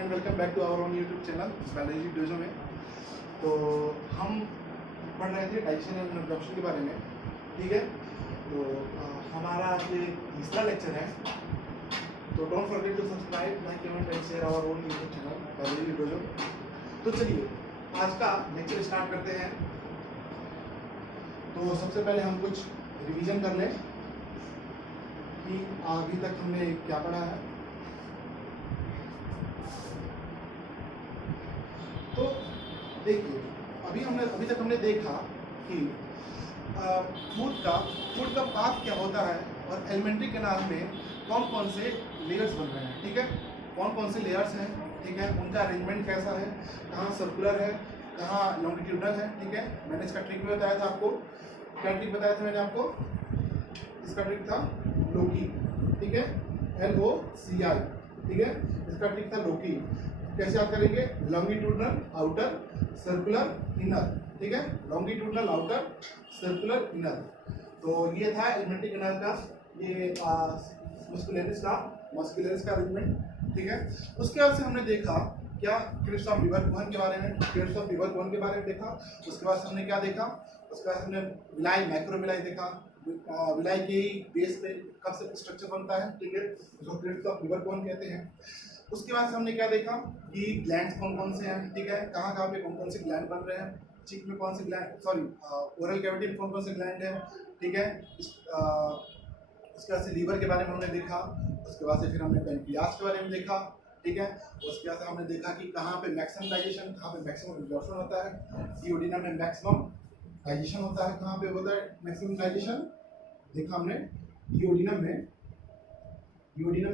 And welcome back to our own YouTube channel biology videos में। तो हम पढ़ रहे थे डाइजेशन एंड एब्जॉर्प्शन के बारे में, ठीक है। तो हमारा ये तीसरा लेक्चर है। तो don't forget to subscribe, like, comment and share our own YouTube channel biology videos. तो चलिए आज का लेक्चर स्टार्ट करते हैं। तो सबसे पहले हम कुछ रिवीजन कर लें कि अभी तक हमने क्या पढ़ा है। तो देखिए अभी तक हमने देखा कि फूड का पाथ क्या होता है और एलिमेंट्री कैनाल में कौन कौन से लेयर्स बन रहे हैं, ठीक है। कौन कौन से लेयर्स हैं, ठीक है, उनका अरेंजमेंट कैसा है, कहाँ सर्कुलर है, कहाँ लॉन्गिट्यूडनल है, ठीक है। मैंने इसका ट्रिक भी बताया था आपको। क्या ट्रिक बताया था मैंने आपको? इसका ट्रिक था लोकी, ठीक है, LOCI, ठीक है। इसका ट्रिक था लोकी। कैसे याद करेंगे? लॉन्गिट्यूडनल आउटर, सर्कुलर इनर, ठीक है। Longitudinal outer, circular inner. तो ये था एलिमेंट्री कैनाल का, ये मस्कुलरिस का अरेंजमेंट, ठीक है। उसके बाद से हमने देखा क्या, क्रिप्स ऑफ रिवर कोहन के बारे में, क्रिप्स ऑफ रिवर कोहन के बारे में देखा। उसके बाद हमने क्या देखा? उसके बाद हमने विलाई, माइक्रोविलाई देखा। विलाई के बेस पे कब से स्ट्रक्चर बनता है, ठीक है, जो क्रिप्स ऑफ रिवर कोहन कहते हैं। उसके बाद हमने क्या देखा कि ग्लैंड्स कौन कौन से हैं, ठीक है, कहाँ कहाँ पे कौन कौन से ग्लैंड बन रहे हैं, चीक में कौन से ग्लैंड, सॉरी ओरल कैविटी में कौन कौन से ग्लैंड है, ठीक है। उसके बाद से लीवर के बारे में हमने देखा। उसके बाद से फिर हमने पेनक्रियास के बारे में देखा, ठीक है। उसके बाद से हमने देखा कि कहाँ पे मैक्सिमम डाइजेशन, कहाँ पे मैक्सिमम एब्जॉर्प्शन होता है। डिओडिनम में मैक्सिमम डाइजेशन होता है, कहाँ पे होता है मैक्सिमम डाइजेशन, देखा हमने। डिओडिनम में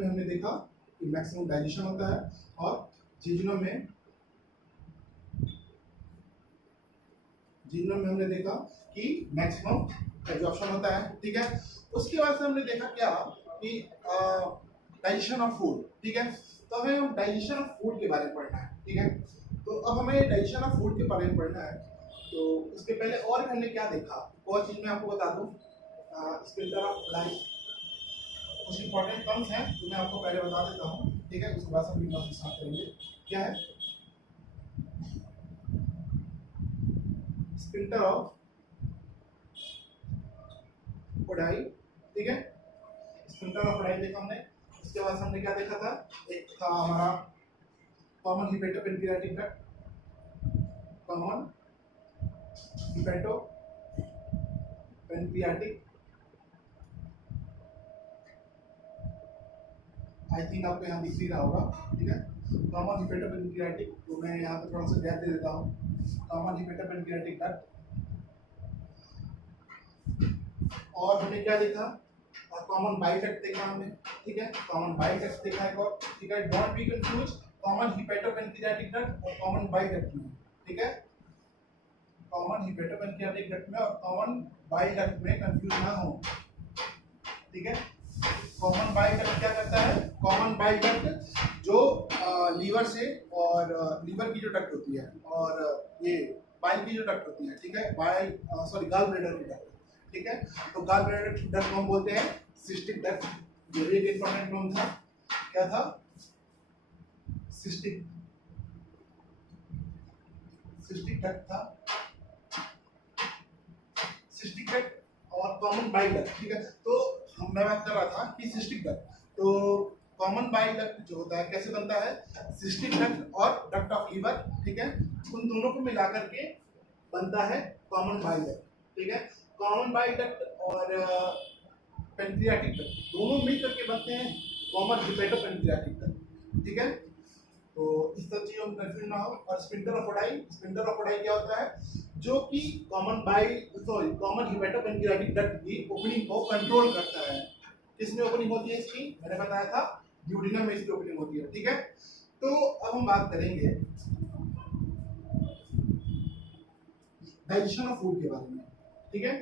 हमने देखा कि मैक्सिमम डाइजेशन होता है, और जीजनम में हमने देखा कि मैक्सिमम एब्जॉर्प्शन होता है, ठीक है। उसके बाद से हमने देखा क्या कि डाइजेशन ऑफ फूड, ठीक है। तो हमें हम डाइजेशन ऑफ फूड के बारे में पढ़ना है, ठीक है। तो अब हमें डाइजेशन ऑफ फूड के बारे में पढ़ना है। तो उसके पहले और हमने क्या देखा, और चीज मैं आपको बता दूं। स्पिल्टर ऑफ लाइफ, कुछ इंपॉर्टेंट टर्म्स हैं जो मैं आपको पहले बता देता हूँ, ठीक है। उसके बाद हम क्लास स्टार्ट करेंगे। क्या है स्पिल्टर ऑफ ओडाई, ठीक है। स्पिल्टर ऑफ ओडाई देखा हमने। उसके बाद हमने क्या देखा था? एक था हमारा common hepatopancreatic duct, common hepatopancreatic, I think आपको यहाँ दिख ही रहा होगा, ठीक है। कॉमन हिपेटोपेनक्रियाटिक, तो मैं यहाँ पे थोड़ा सा गैप दे देता हूँ। Common hepatopancreatic duct. और हमने क्या देखा? कॉमन बाइल डक्ट देखा हमने, ठीक है। कॉमन बाइल डक्ट देखा एक और, ठीक है। Don't be confuse common hepatopancreatic duct और कॉमन बाइल डक्ट में, ठीक है। कॉमन हिपेटोपेनक्रियाटिक डक्ट में और कॉमन बाइल डक्ट में कंफ्यूज ना हो, ठीक है। कॉमन बाइल डक्ट क्या करता है? कॉमन बाइल डक्ट जो लीवर से, और लीवर की जो डक्ट होती है, और ये बाइल की जो डक्ट होती है, ठीक है, बाइल सॉरी गॉल ब्लैडर की डक्ट, ठीक है। तो गॉल ब्लैडर की डक्ट को हम बोलते हैं सिस्टिक डक्ट। जो एक इंपॉर्टेंट टर्म था, क्या था? सिस्टिक डक्ट था, सिस्टिक डक्ट और कॉमन बाइल डक्ट, ठीक है। तो मैं बात कर रहा था कि सिस्टिक डक्ट, तो कॉमन बाइल डक्ट जो होता है कैसे बनता है? सिस्टिक डक्ट और डक्ट ऑफ लीवर, ठीक है, उन दोनों को मिलाकर के बनता है कॉमन बाइल डक्ट, ठीक है। कॉमन बाइल डक्ट और पेनक्रियाटिक डक्ट दोनों मिलकर के बनते हैं कॉमन हिपेटोपेनक्रियाटिक डक्ट, ठीक है। तो इस सब चीजों में कंफ्यूजन ना हो। और स्पिंडल ऑफ ओडाई क्या होता है? जो कि कॉमन हिपेटोपेनक्रियाटिक डक्ट की ओपनिंग को कंट्रोल करता है। किसमें ओपनिंग होती है इसकी? मैंने बताया था ड्यूडिनम में इसकी ओपनिंग होती है, ठीक है। तो अब हम बात करेंगे डाइजेशन ऑफ फूड के बारे में, ठीक है।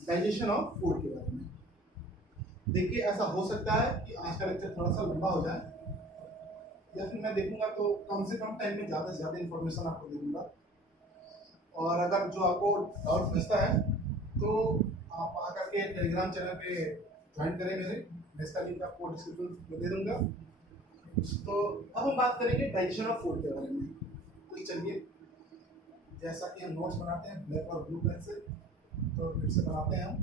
डाइजेशन ऑफ फूड के बारे में देखिए, ऐसा हो सकता है कि आज का लेक्चर थोड़ा सा लंबा हो जाए, या फिर मैं देखूंगा तो कम से कम टाइम में ज़्यादा से ज़्यादा इन्फॉर्मेशन आपको दे दूंगा। और अगर जो आपको डाउट बचता है तो आप आकर के टेलीग्राम चैनल पे ज्वाइन करें मेरे, मैं इसका लिंक आपको डिस्क्रिप्शन में दे दूंगा। तो अब हम बात करेंगे डाइजेशन ऑफ फूड के बारे में। तो चलिए, जैसा कि हम नोट्स बनाते हैं ब्लैक और ब्लू पेन से, तो फिर से बनाते हैं हम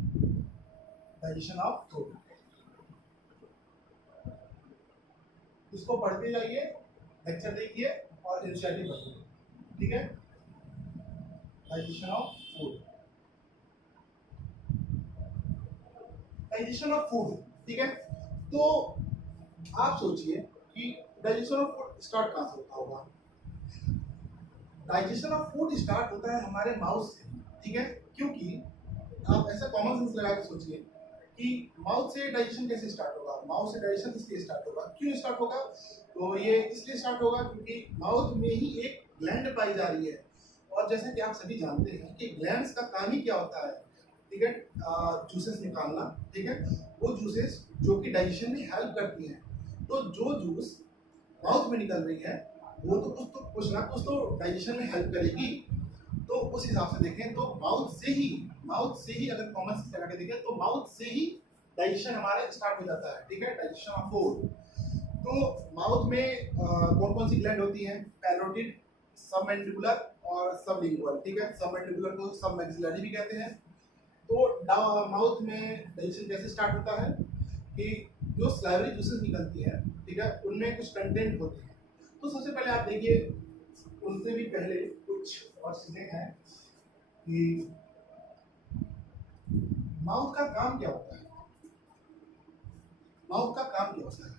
डाइजेशन ऑफ फूड। इसको पढ़ते जाइए, लेक्चर देखिए और इनिशिएटिव पढ़िए, ठीक है। Digestion of food, digestion of food, ठीक है। तो आप सोचिए कि डाइजेशन ऑफ फूड स्टार्ट कहाँ से होता होगा। डाइजेशन ऑफ फूड स्टार्ट होता है हमारे माउथ से, ठीक है। क्योंकि आप ऐसा कॉमन सेंस लगा के सोचिए कि माउथ से डाइजेशन कैसे स्टार्ट होगा। माउथ से डाइजेशन इसलिए स्टार्ट होगा, क्यों स्टार्ट होगा, तो ये इसलिए स्टार्ट होगा क्योंकि माउथ में ही एक ग्लैंड पाई जा रही है। और जैसा कि आप सभी जानते हैं कि ग्लैंड्स का काम ही क्या होता है, ठीक है, जूसेस निकालना, ठीक है। वो जूसेस जो कि डाइजेशन में हेल्प करती हैं। तो जो जूस माउथ में निकल रही है वो तो कुछ ना कुछ तो डाइजेशन में हेल्प करेगी। तो उस हिसाब से देखें तो माउथ से ही अगर कॉमन सेंस लगा के देखें तो माउथ से ही डाइजेशन हमारा स्टार्ट हो जाता है, ठीक है। Digestion of food. तो माउथ में कौन कौन सी ग्लैंड होती हैं, पैरोटिड, सबमैंडिबुलर और सबलिंगुअल, ठीक है। सबमैंडिबुलर को सबमैक्सिलरी भी कहते हैं। तो माउथ में डाइजेशन कैसे स्टार्ट होता है कि जो स्लाइवरी जूसेस निकलती हैं, ठीक है, उनमें कुछ कंटेंट होते हैं। तो सबसे पहले आप देखिए, उनसे भी पहले कुछ और चीजें हैं कि माउथ का काम क्या होता है। माउथ का काम क्या होता है,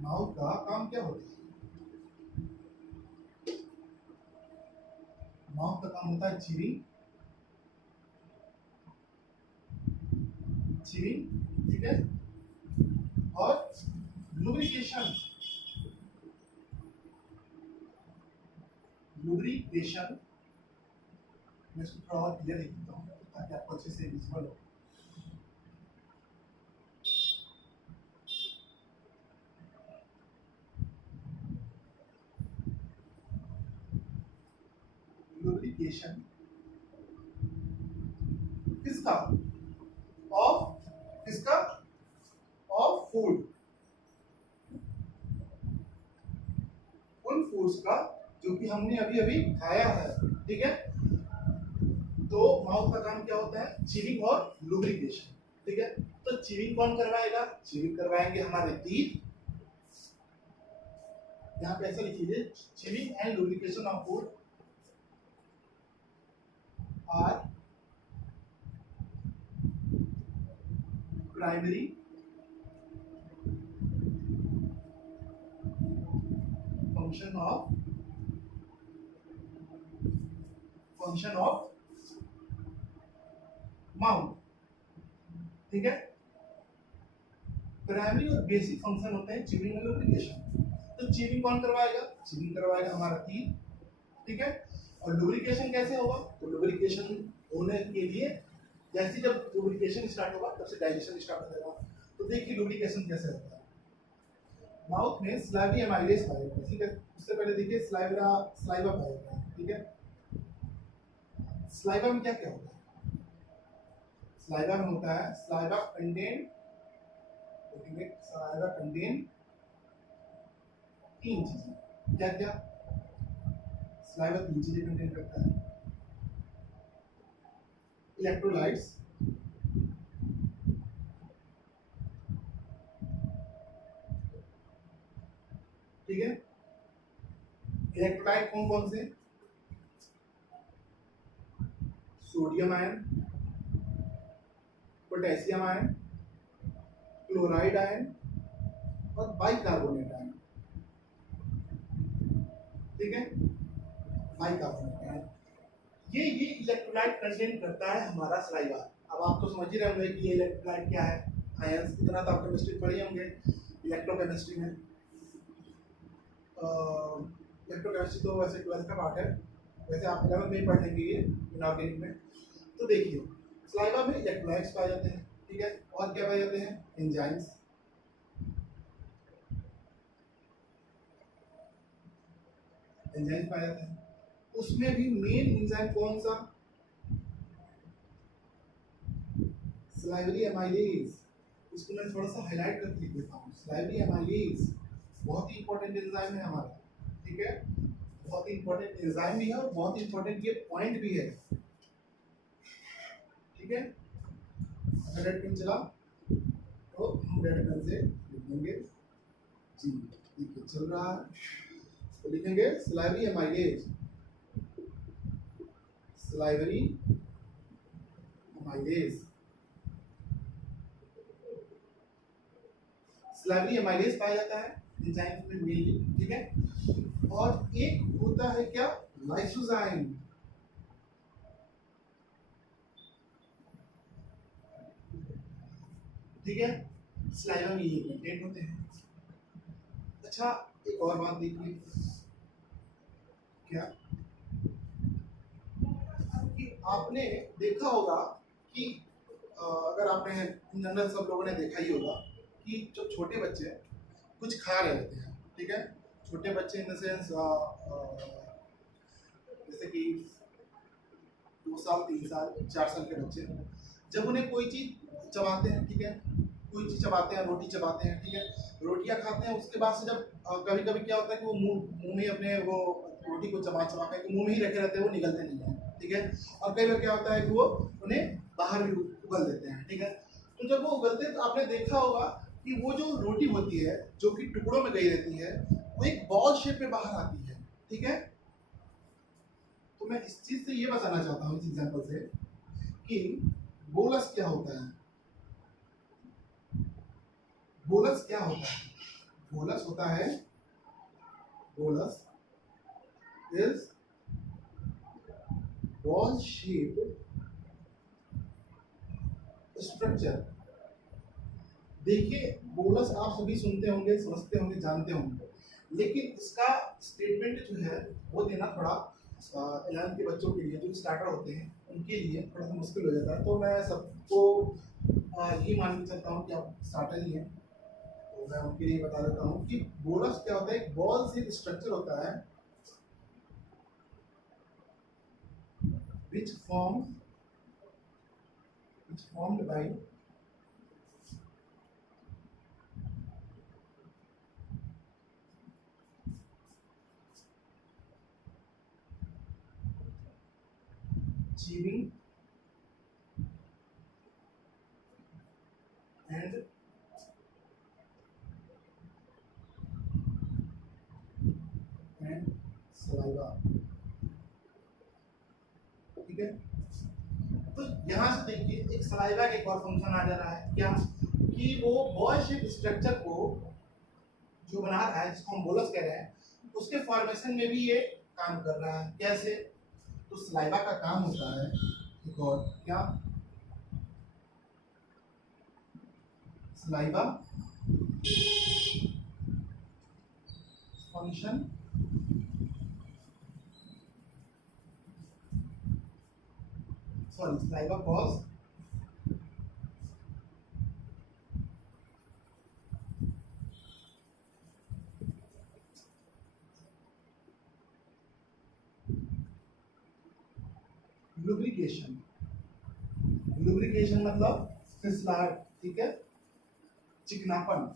माउथ का काम क्या होता है। माउथ का काम होता है च्यूइंग, ठीक है, और लुब्रिकेशन। लुब्रिकेशन मैं इसको थोड़ा और क्लियर लिख देता हूँ ताकि आपको अच्छे से विजुअल हो। लुब्रिकेशन किसका, ऑफ किसका, ऑफ फूड, उन फूड्स का जो कि हमने अभी अभी खाया है, ठीक है। तो माउथ का काम क्या होता है, च्यूइंग और लुब्रिकेशन, ठीक है। तो च्यूइंग कौन करवाएगा, च्यूइंग करवाएंगे हमारे टीथ। यहाँ पे ऐसा लिखिए, chewing and lubrication of food are primary function of mouth, ठीक है। प्राइमरी और बेसिक फंक्शन होते हैं च्यूइंग और लुब्रिकेशन। तो च्यूइंग कौन करवाएगा, च्यूइंग करवाएगा हमारा टीथ, ठीक है। और लुब्रिकेशन कैसे होगा, तो लुब्रिकेशन होने के लिए जैसे जब लुब्रिकेशन स्टार्ट होगा तब से डाइजेशन स्टार्ट हो जाएगा। तो देखिए लुब्रिकेशन कैसे होता है। माउथ में स्लाइवी एमाइलेज पाया जाता है, ठीक है। उससे पहले देखिए स्लाइवा पाया जाता है, ठीक है। स्लाइवा में क्या क्या होता है, स्लाइवा में होता है स्लाइवा कंटेन, देखेंगे स्लाइवा कंटेन तीन चीजें, क्या क्या, स्लाइवा तीन चीजें कंटेन करता है। इलेक्ट्रोलाइट्स, ठीक है। इलेक्ट्रोलाइट कौन कौन से, sodium ion, potassium ion, chloride ion और बाइकार्बोनेट आयन, ठीक है। बाइकार्बोनेट आयन, ये इलेक्ट्रोलाइट कंटेन करता है हमारा सलाइवा। अब आप तो समझ ही रहे होंगे कि ये इलेक्ट्रोलाइट क्या है। आयंस कितना तो आप केमिस्ट्री पढ़े होंगे, इलेक्ट्रोकेमिस्ट्री में। इलेक्ट्रोकेमिस्ट्री तो वैसे 12th का पार्ट है, वैसे आप 11th में ही पढ़ लेंगे ये इनऑर्गेनिक में। तो देखिए सलाइवा में इलेक्ट्रोलाइट्स पाए जाते हैं, ठीक है। और क्या पाए जाते हैं, एंजाइम्स, एंजाइम्स पाए जाते हैं। उसमें भी मेन एंजाइम कौन सा, सलाइवरी एमाइलेज, इसको मैं थोड़ा सा हाईलाइट करके लिख देता हूँ। सलाइवरी एमाइलेज बहुत ही इंपॉर्टेंट एंजाइम है हमारा, ठीक है, बहुत ही इंपॉर्टेंट एंजाइम भी है और बहुत ही इंपॉर्टेंट ये पॉइंट भी है, ठीक है। अगर रेड पेन चला तो हम रेड पेन से लिखेंगे जी, देखिए चल रहा है, तो लिखेंगे salivary amylase, salivary amylase, salivary amylase पाया जाता है एंजाइम में मेनली, ठीक है। और एक होता है क्या, लाइसोजाइम, ठीक है, सलाइवा में ये कंटेंट होते हैं। अच्छा एक और बात देखिए, क्या कि आपने देखा होगा कि अगर आपने जनरल सब लोगों ने देखा ही होगा कि जो छोटे बच्चे कुछ खा रहे होते हैं, ठीक है, छोटे बच्चे इन द सेंस जैसे कि 2 साल 3 साल 4 साल के बच्चे, जब उन्हें कोई चीज़ चबाते हैं, ठीक है, कोई चीज़ चबाते हैं, रोटी चबाते हैं, ठीक है, रोटियां खाते हैं, उसके बाद से जब कभी कभी क्या होता है कि वो मुंह में अपने वो रोटी को चबा चबा कर मुंह में ही रखे रहते हैं, वो निकलते नहीं हैं, ठीक है। और कई बार क्या होता है कि वो उन्हें बाहर भी उगल देते हैं, ठीक है। तो जब वो उगलते हैं तो आपने देखा होगा कि वो जो रोटी होती है जो कि टुकड़ों में गई रहती है, वो एक बॉल शेप में बाहर आती है, ठीक है। तो मैं इस चीज से ये बताना चाहता हूँ इस एग्जांपल से कि बोलस क्या होता है, बोलस क्या होता है, बोलस होता है, bolus is ball shape structure. देखिए बोलस आप सभी सुनते होंगे, समझते होंगे, जानते होंगे, लेकिन इसका स्टेटमेंट जो है वो देना थोड़ा 11th के बच्चों के लिए जो स्टार्टर होते हैं उनके लिए थोड़ा सा मुश्किल हो जाता है। तो मैं सबको यही मान के चलता हूँ कि आप स्टार्टर ही हैं, तो मैं उनके लिए बता देता हूँ कि बोलस क्या होता है। एक बॉल शेप स्ट्रक्चर होता है which formed by chewing and saliva, ठीक है। तो यहाँ से देखिए एक सलाइवा का एक और फंक्शन आ जा रहा है, क्या कि वो बॉल शेप स्ट्रक्चर को जो बना रहा है, जिसको हम बोलस कह रहे हैं, उसके फॉर्मेशन में भी ये काम कर रहा है। कैसे, तो सलाइवा का काम होता है एक और क्या, saliva function saliva cause lubrication, lubrication मतलब फिसलाहट, ठीक है, चिकनापन,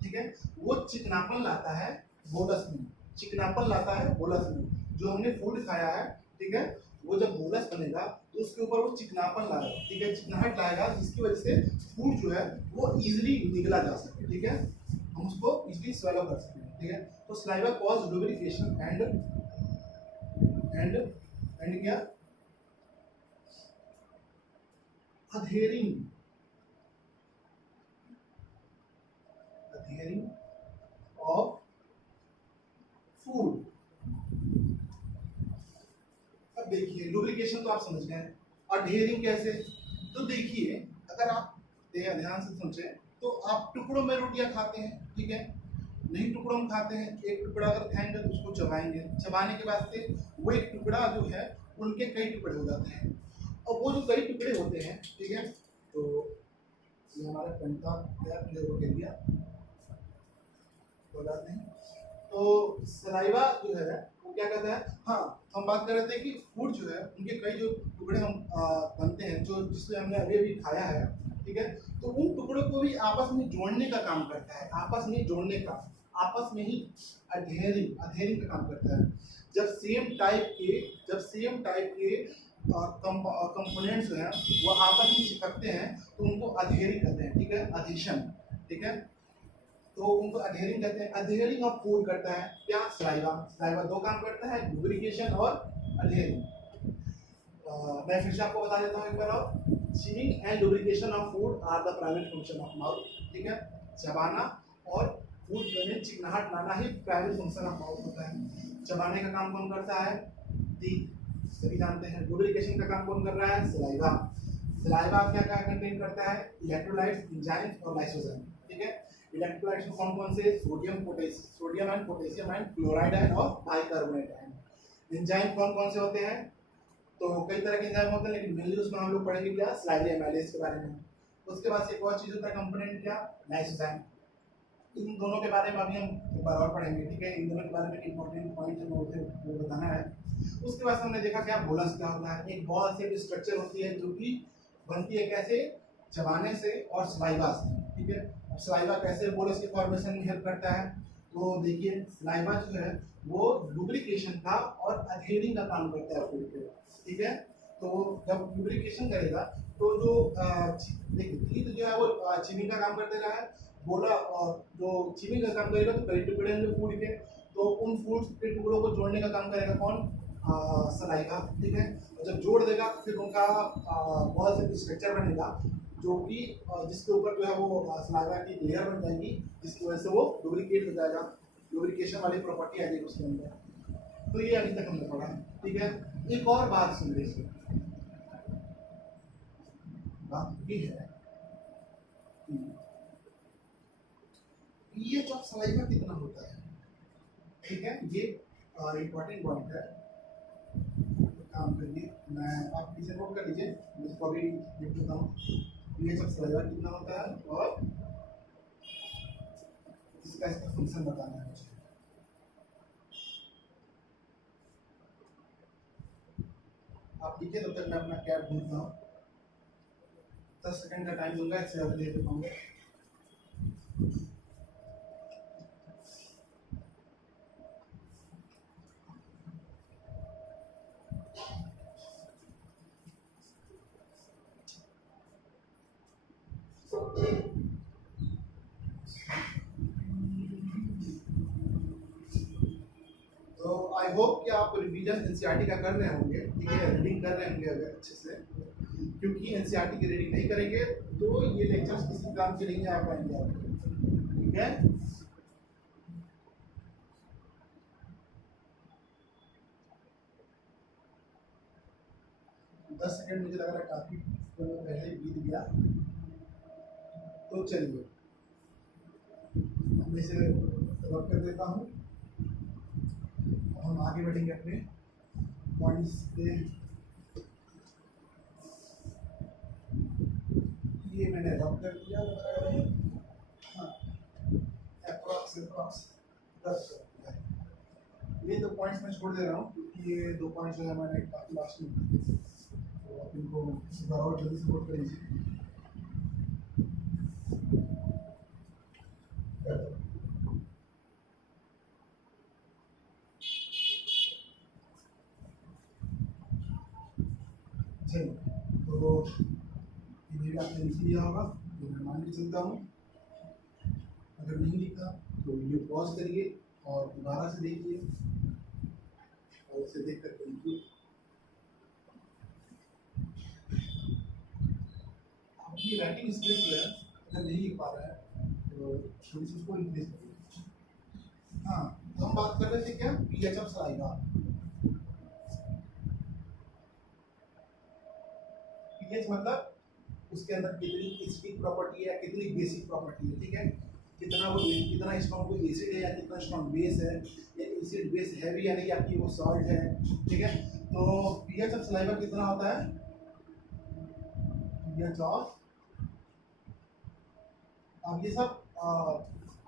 ठीक है। वो चिकनापन लाता है बोलस में, चिकनापन लाता है बोलस में, जो हमने फूड खाया है, ठीक है, वो जब बोलस बनेगा तो उसके ऊपर वो चिकनापन लाएगा, ठीक है, चिकनाहट लाएगा, जिसकी वजह से फूड जो है वो इजीली निकला जा सके, ठीक है, हम उसको इजीली स्वेलो कर सकें, ठीक है। तो सलाइवा कॉज लुब्रिकेशन एंड क्या, adhering of food। अब देखिए लुब्रिकेशन तो आप समझ गए, अडहेरिंग कैसे, तो देखिए अगर आप ध्यान से समझे तो आप टुकड़ों में रोटियां खाते हैं, ठीक है, नहीं टुकड़ों में खाते हैं, एक टुकड़ा अगर खाएंगे तो उसको चबाएंगे, चबाने के बाद से वो एक टुकड़ा जो है उनके कई टुकड़े हो जाते हैं, और वो जो कई टुकड़े होते हैं, ठीक है, तो ये हमारा पेंटा के लिया कोई बात नहीं। तो सलाइवा जो है वो क्या कहता है, हाँ हम बात कर रहे थे कि फूड जो है उनके कई जो टुकड़े हम बनते हैं, जो जिससे हमने अभी अभी खाया है, ठीक है। तो उन टुकड़ों को भी आपस में जोड़ने का काम करता है, आपस में जोड़ने का, आपस में ही अधेरिंग अधेरिंग का काम करता है। जब सेम टाइप के कंपोनेंट्स हैं वो आपस में चिपकते हैं तो उनको अधेरिंग कहते हैं, ठीक है, अधीशन, ठीक है। तो उनको अधेरिंग कहते हैं। अधेरिंग ऑफ फूड करता है क्या, सलाइवा। सलाइवा दो काम करता है, लुब्रिकेशन और अधेरिंग। मैं फिर से आपको बता देता हूँ एक बार और, chewing and lubrication of food are the primary function of mouth, ठीक है। चबाना और फूड में चिकनाहट लाना ही प्राइमरी फंक्शन ऑफ माउथ होता है। चबाने का काम कौन करता है, टीथ, सभी जानते हैं। लुब्रिकेशन का काम कौन कर रहा है, सलाइवा। सलाइवा क्या क्या कंटेन करता है, इलेक्ट्रोलाइट्स, एंजाइम्स और लाइसोजाइम, ठीक है। इलेक्ट्रोलाइट्स में कौन कौन से, sodium and potassium and chloride and और बाइकार्बोनेट एंड। एंजाइम कौन कौन से होते हैं, तो कई तरह के एंजाइम होते हैं, लेकिन मेनली उसमें हम लोग पढ़ेंगे क्या, स्लाइवरी एमाइलेज के बारे में। उसके बाद एक और चीज होता है कंपोनेंट क्या, लाइसोजाइम। इन दोनों के बारे में अभी हम एक बार और पढ़ेंगे, ठीक है। इन दोनों के बारे में इंपॉर्टेंट पॉइंट है वो बताना है। उसके बाद हमने देखा क्या, बोलस क्या होता है। एक बॉल शेप स्ट्रक्चर होती है जो कि बनती है कैसे, चबाने से और सलाइवा से, ठीक है। अब सलाइवा कैसे बोलस के फॉर्मेशन में हेल्प करता है, तो देखिए सलाइवा जो है वो लुब्रिकेशन का और अधेरिंग का काम करता है फूड के, ठीक है। तो जब लुब्रिकेशन करेगा तो जो देखिए टीथ जो है वो चीनी का काम करते रहा है, बोला और जो चीनी का काम करेगा तो कई टुकड़े होंगे फूड के, तो उन फूड के टुकड़ों को जोड़ने का काम करेगा कौन, सलाइवा, ठीक है। और जब जोड़ देगा फिर उनका बहुत से स्ट्रक्चर बनेगा जो कि जिसके ऊपर जो है वो सलाइवा की लेयर बन जाएगी, जिसकी वजह से वो लुब्रिकेट हो जाएगा, लुब्रिकेशन वाली प्रॉपर्टी आ जाएगी उसके अंदर। तो ये अभी तक हमने पढ़ा, ठीक है। एक और बात सुन लीजिए, बात ये है ये जो सलाइवा कितना होता है, ठीक है, ये इम्पोर्टेंट पॉइंट है। काम करिए, मैं आप इसे नोट कर लीजिए, मैं इसको अभी लिख देता हूँ। ये सब सलाइवा कितना होता है और इसका फंक्शन बताना है मुझे। आप लिखिए, तब तक मैं अपना कैप ढूंढता हूँ। 10 सेकंड का टाइम दूंगा, इससे ज़्यादा दे पाऊंगा। तो आई होप कि आप रिवीजन एनसीईआरटी का कर रहे होंगे, ठीक है, रीडिंग कर रहे होंगे अगर अच्छे से, क्योंकि एनसीईआरटी की रीडिंग नहीं करेंगे तो ये लेक्चर्स किसी काम के नहीं आ पाएंगे आपको, ठीक है। दस सेकंड मुझे लग रहा है काफी पहले ही बीत गया, तो चलिए मैं इसे रब कर देता हूँ। हम आगे बढ़ेंगे अपने पॉइंट्स पे। ये मैंने रब कर दिया, हाँ, अप्रॉक्स 10 ये 2 पॉइंट्स मैं छोड़ दे रहा हूँ क्योंकि ये 2 पॉइंट्स जो है मैंने काफी लास्ट में दिए थे, तो आप इनको इस बार और जल्दी से नोट कर लीजिए। तो ये आपने लिख लिया होगा, तो मैं मान के चलता हूँ। अगर नहीं लिखा तो वीडियो पॉज करिए और दोबारा से देखिए और उसे देख कर लिखिए। आपकी राइटिंग स्पीड जो है अगर नहीं लिख पा रहा है तो थोड़ी सी उसको इंक्रीज करिए। हाँ, तो हम बात कर रहे थे क्या, पीएच ऑफ सलाइवा। पीएच मतलब उसके अंदर कितनी एसिडिक प्रॉपर्टी है, कितनी बेसिक प्रॉपर्टी है, ठीक है। कितना स्ट्रॉन्ग कोई एसिड है या कितना स्ट्रॉन्ग बेस है, या एसिड बेस हैवी है या कि वो सॉल्ट है, ठीक है। तो पीएच ऑफ सलाइवा कितना होता है, पीएच ऑफ, अब ये सब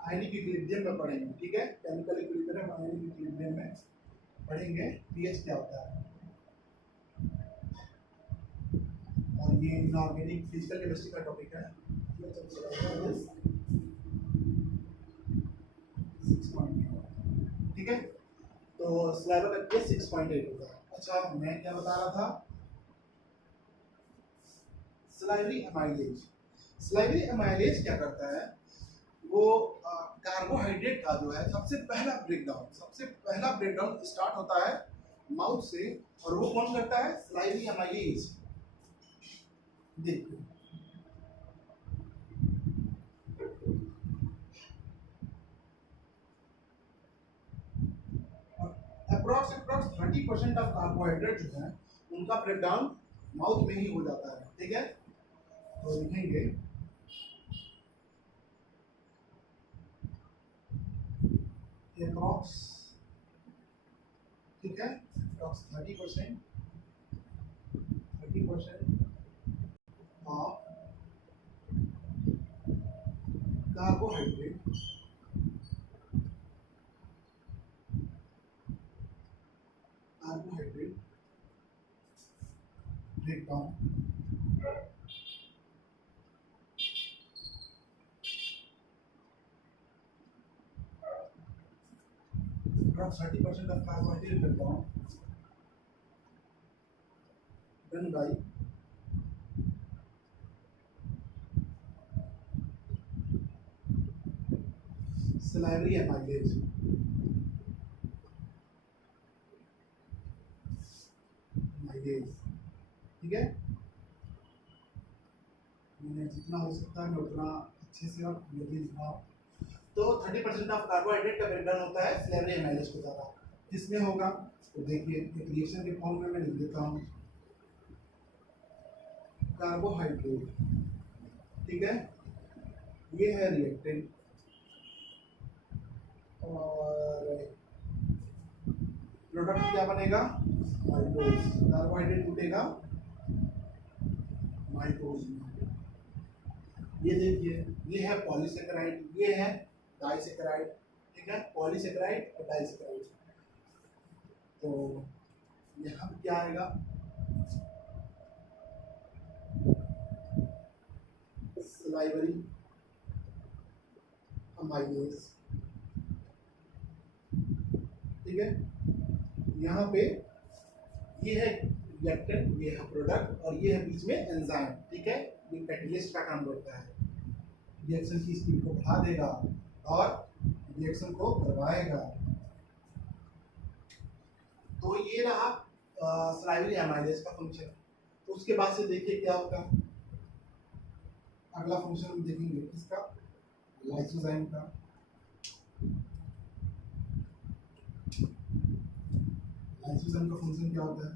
आयनिक इक्विलिब्रियम में पढ़ेंगे, ठीक है। केमिकल इक्विलिब्रियम, आयनिक इक्विलिब्रियम में पढ़ेंगे पीएच क्या होता है। और ये इनऑर्गेनिक फिजिकल केमिस्ट्री का टॉपिक है। 6.8, ठीक है। तो स्लाइवर करके 6.8 होता है। अच्छा, मैं क्या बता रहा था, स्लाइवरी अमाइलेज। स्लाइवरी अमाइलेज क्या करता है, वो कार्बोहाइड्रेट का जो है सबसे पहला ब्रेकडाउन स्टार्ट होता है माउथ से, और वो कौन करता है, स्लाइवरी अमाइलेज। देखिए अप्रॉक्स 30% ऑफ कार्बोहाइड्रेट जो है उनका ब्रेकडाउन माउथ में ही हो जाता है, ठीक है। तो लिखेंगे अप्रॉक्स, ठीक है, approx 30% of carbohydrate breakdown approx 30% of carbohydrate breakdown done by salivary amylase, ठीक है। मैंने जितना हो सकता है मैं उतना अच्छे से और क्लियरली लिखा। तो 30% ऑफ कार्बोहाइड्रेट का ब्रेकडाउन होता है स्लेवरी एमाइलेज के द्वारा। किसमें होगा, तो देखिए एक रिएक्शन के फॉर्म में मैं लिख देता हूँ, कार्बोहाइड्रेट, ठीक है, ये है रिएक्टेंट, और प्रोडक्ट क्या बनेगा, माइटोज। कार्बोहाइड्रेट टूटेगा माइटोज में। ये देखिए, ये है पॉलीसेकेराइड, ये है डाइसेकेराइड, ठीक है, पॉलीसेकेराइड और डाइसेकेराइड। तो यहाँ पे क्या आएगा, सलाइवरी अमाइलेज, ठीक है। यहाँ पे ये है रिएक्टेंट, ये है प्रोडक्ट, और ये है बीच में एंजाइम, ठीक है। ये कैटलिस्ट का काम करता है, रिएक्शन की स्पीड को बढ़ा देगा और रिएक्शन को करवाएगा। तो ये रहा सलाइवरी एमाइलेज का फंक्शन। तो उसके बाद से देखिए क्या होगा, अगला फंक्शन हम देखेंगे किसका, लाइसोजाइम का। लाइसोजाइम का फंक्शन क्या होता है,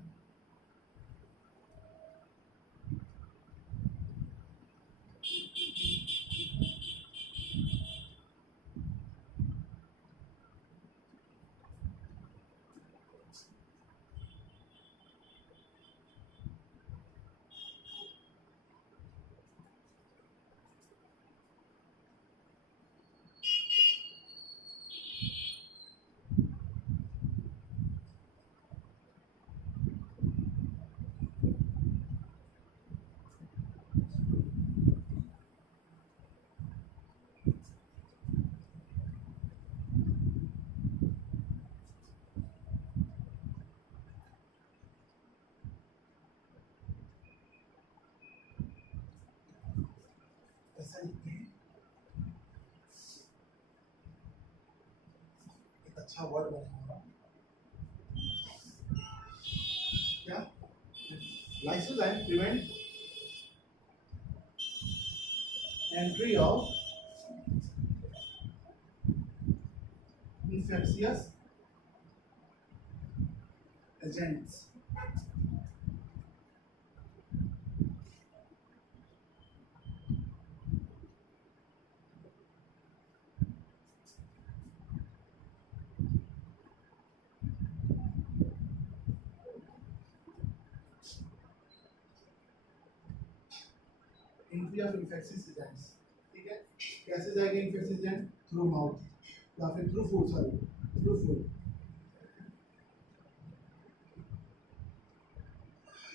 ऐसा लिखते हैं, एक अच्छा वर्ड बनेगा क्या, lysozyme prevent entry of infectious agents, entry of infectious agents, ठीक है। कैसे जाएगा infectious एजेंट, थ्रू माउथ या फिर through food, through food.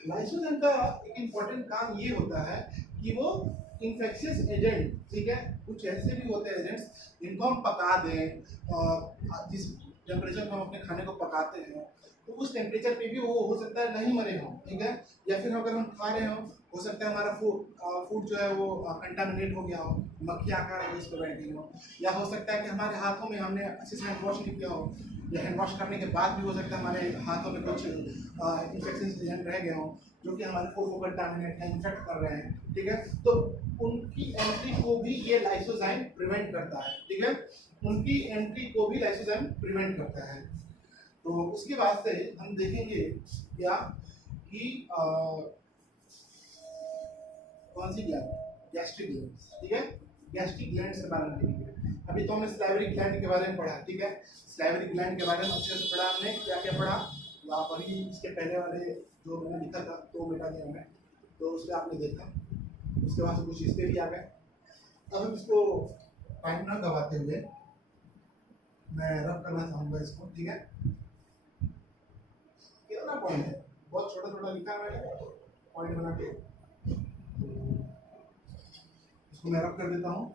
Lysozyme का एक इम्पोर्टेंट काम ये होता है कि वो इन्फेक्शियस एजेंट, ठीक है, कुछ ऐसे भी होते हैं एजेंट्स जिनको हम पका दें, जिस टेम्परेचर में हम अपने खाने को पकाते हैं तो उस टेम्परेचर पे भी वो हो सकता है नहीं मरे हों, ठीक है, या फिर अगर हम खा रहे हों हो सकता है हमारा फूड जो है वो कंटामिनेट हो गया हो, मक्खियाँ आकर उस पर बैठ गई हो, या हो सकता है कि हमारे हाथों में हमने अच्छे से हैंड वॉश नहीं किया हो, या हैंड वॉश करने के बाद भी हो सकता है हमारे हाथों में कुछ इन्फेक्शन एजेंट रह गए हों जो कि हमारे फूड को कंटामिनेट है, इन्फेक्ट कर रहे हैं, ठीक है, तो उनकी एंट्री को भी ये लाइसोजाइम प्रिवेंट करता है, ठीक है, उनकी एंट्री को भी लाइसोजाइम प्रिवेंट करता है। तो उसके बाद से हम देखेंगे क्या कि कौन सी ग्लैंड, गैस्ट्रिक ग्लैंड, ठीक है, गैस्ट्रिक ग्लैंड के बारे में देखेंगे। अभी तो हमने सलाइवरी ग्लैंड के बारे में पढ़ा, ठीक है, सलाइवरी ग्लैंड के बारे में अच्छे से पढ़ा हमने, क्या क्या पढ़ा, आप अभी इसके पहले वाले जो मैंने लिखा था तो मिटा दिया हमने, तो उस पर आपने देखा, उसके बाद से कुछ इस पे भी आ गए। अब हम इसको टाइम ना गवाते हुए मैं रब करना चाहूँगा इसको, ठीक है, कितना पॉइंट है, बहुत छोटा छोटा लिखा है मैंने पॉइंट बना के, इसको मैं रब कर देता हूँ।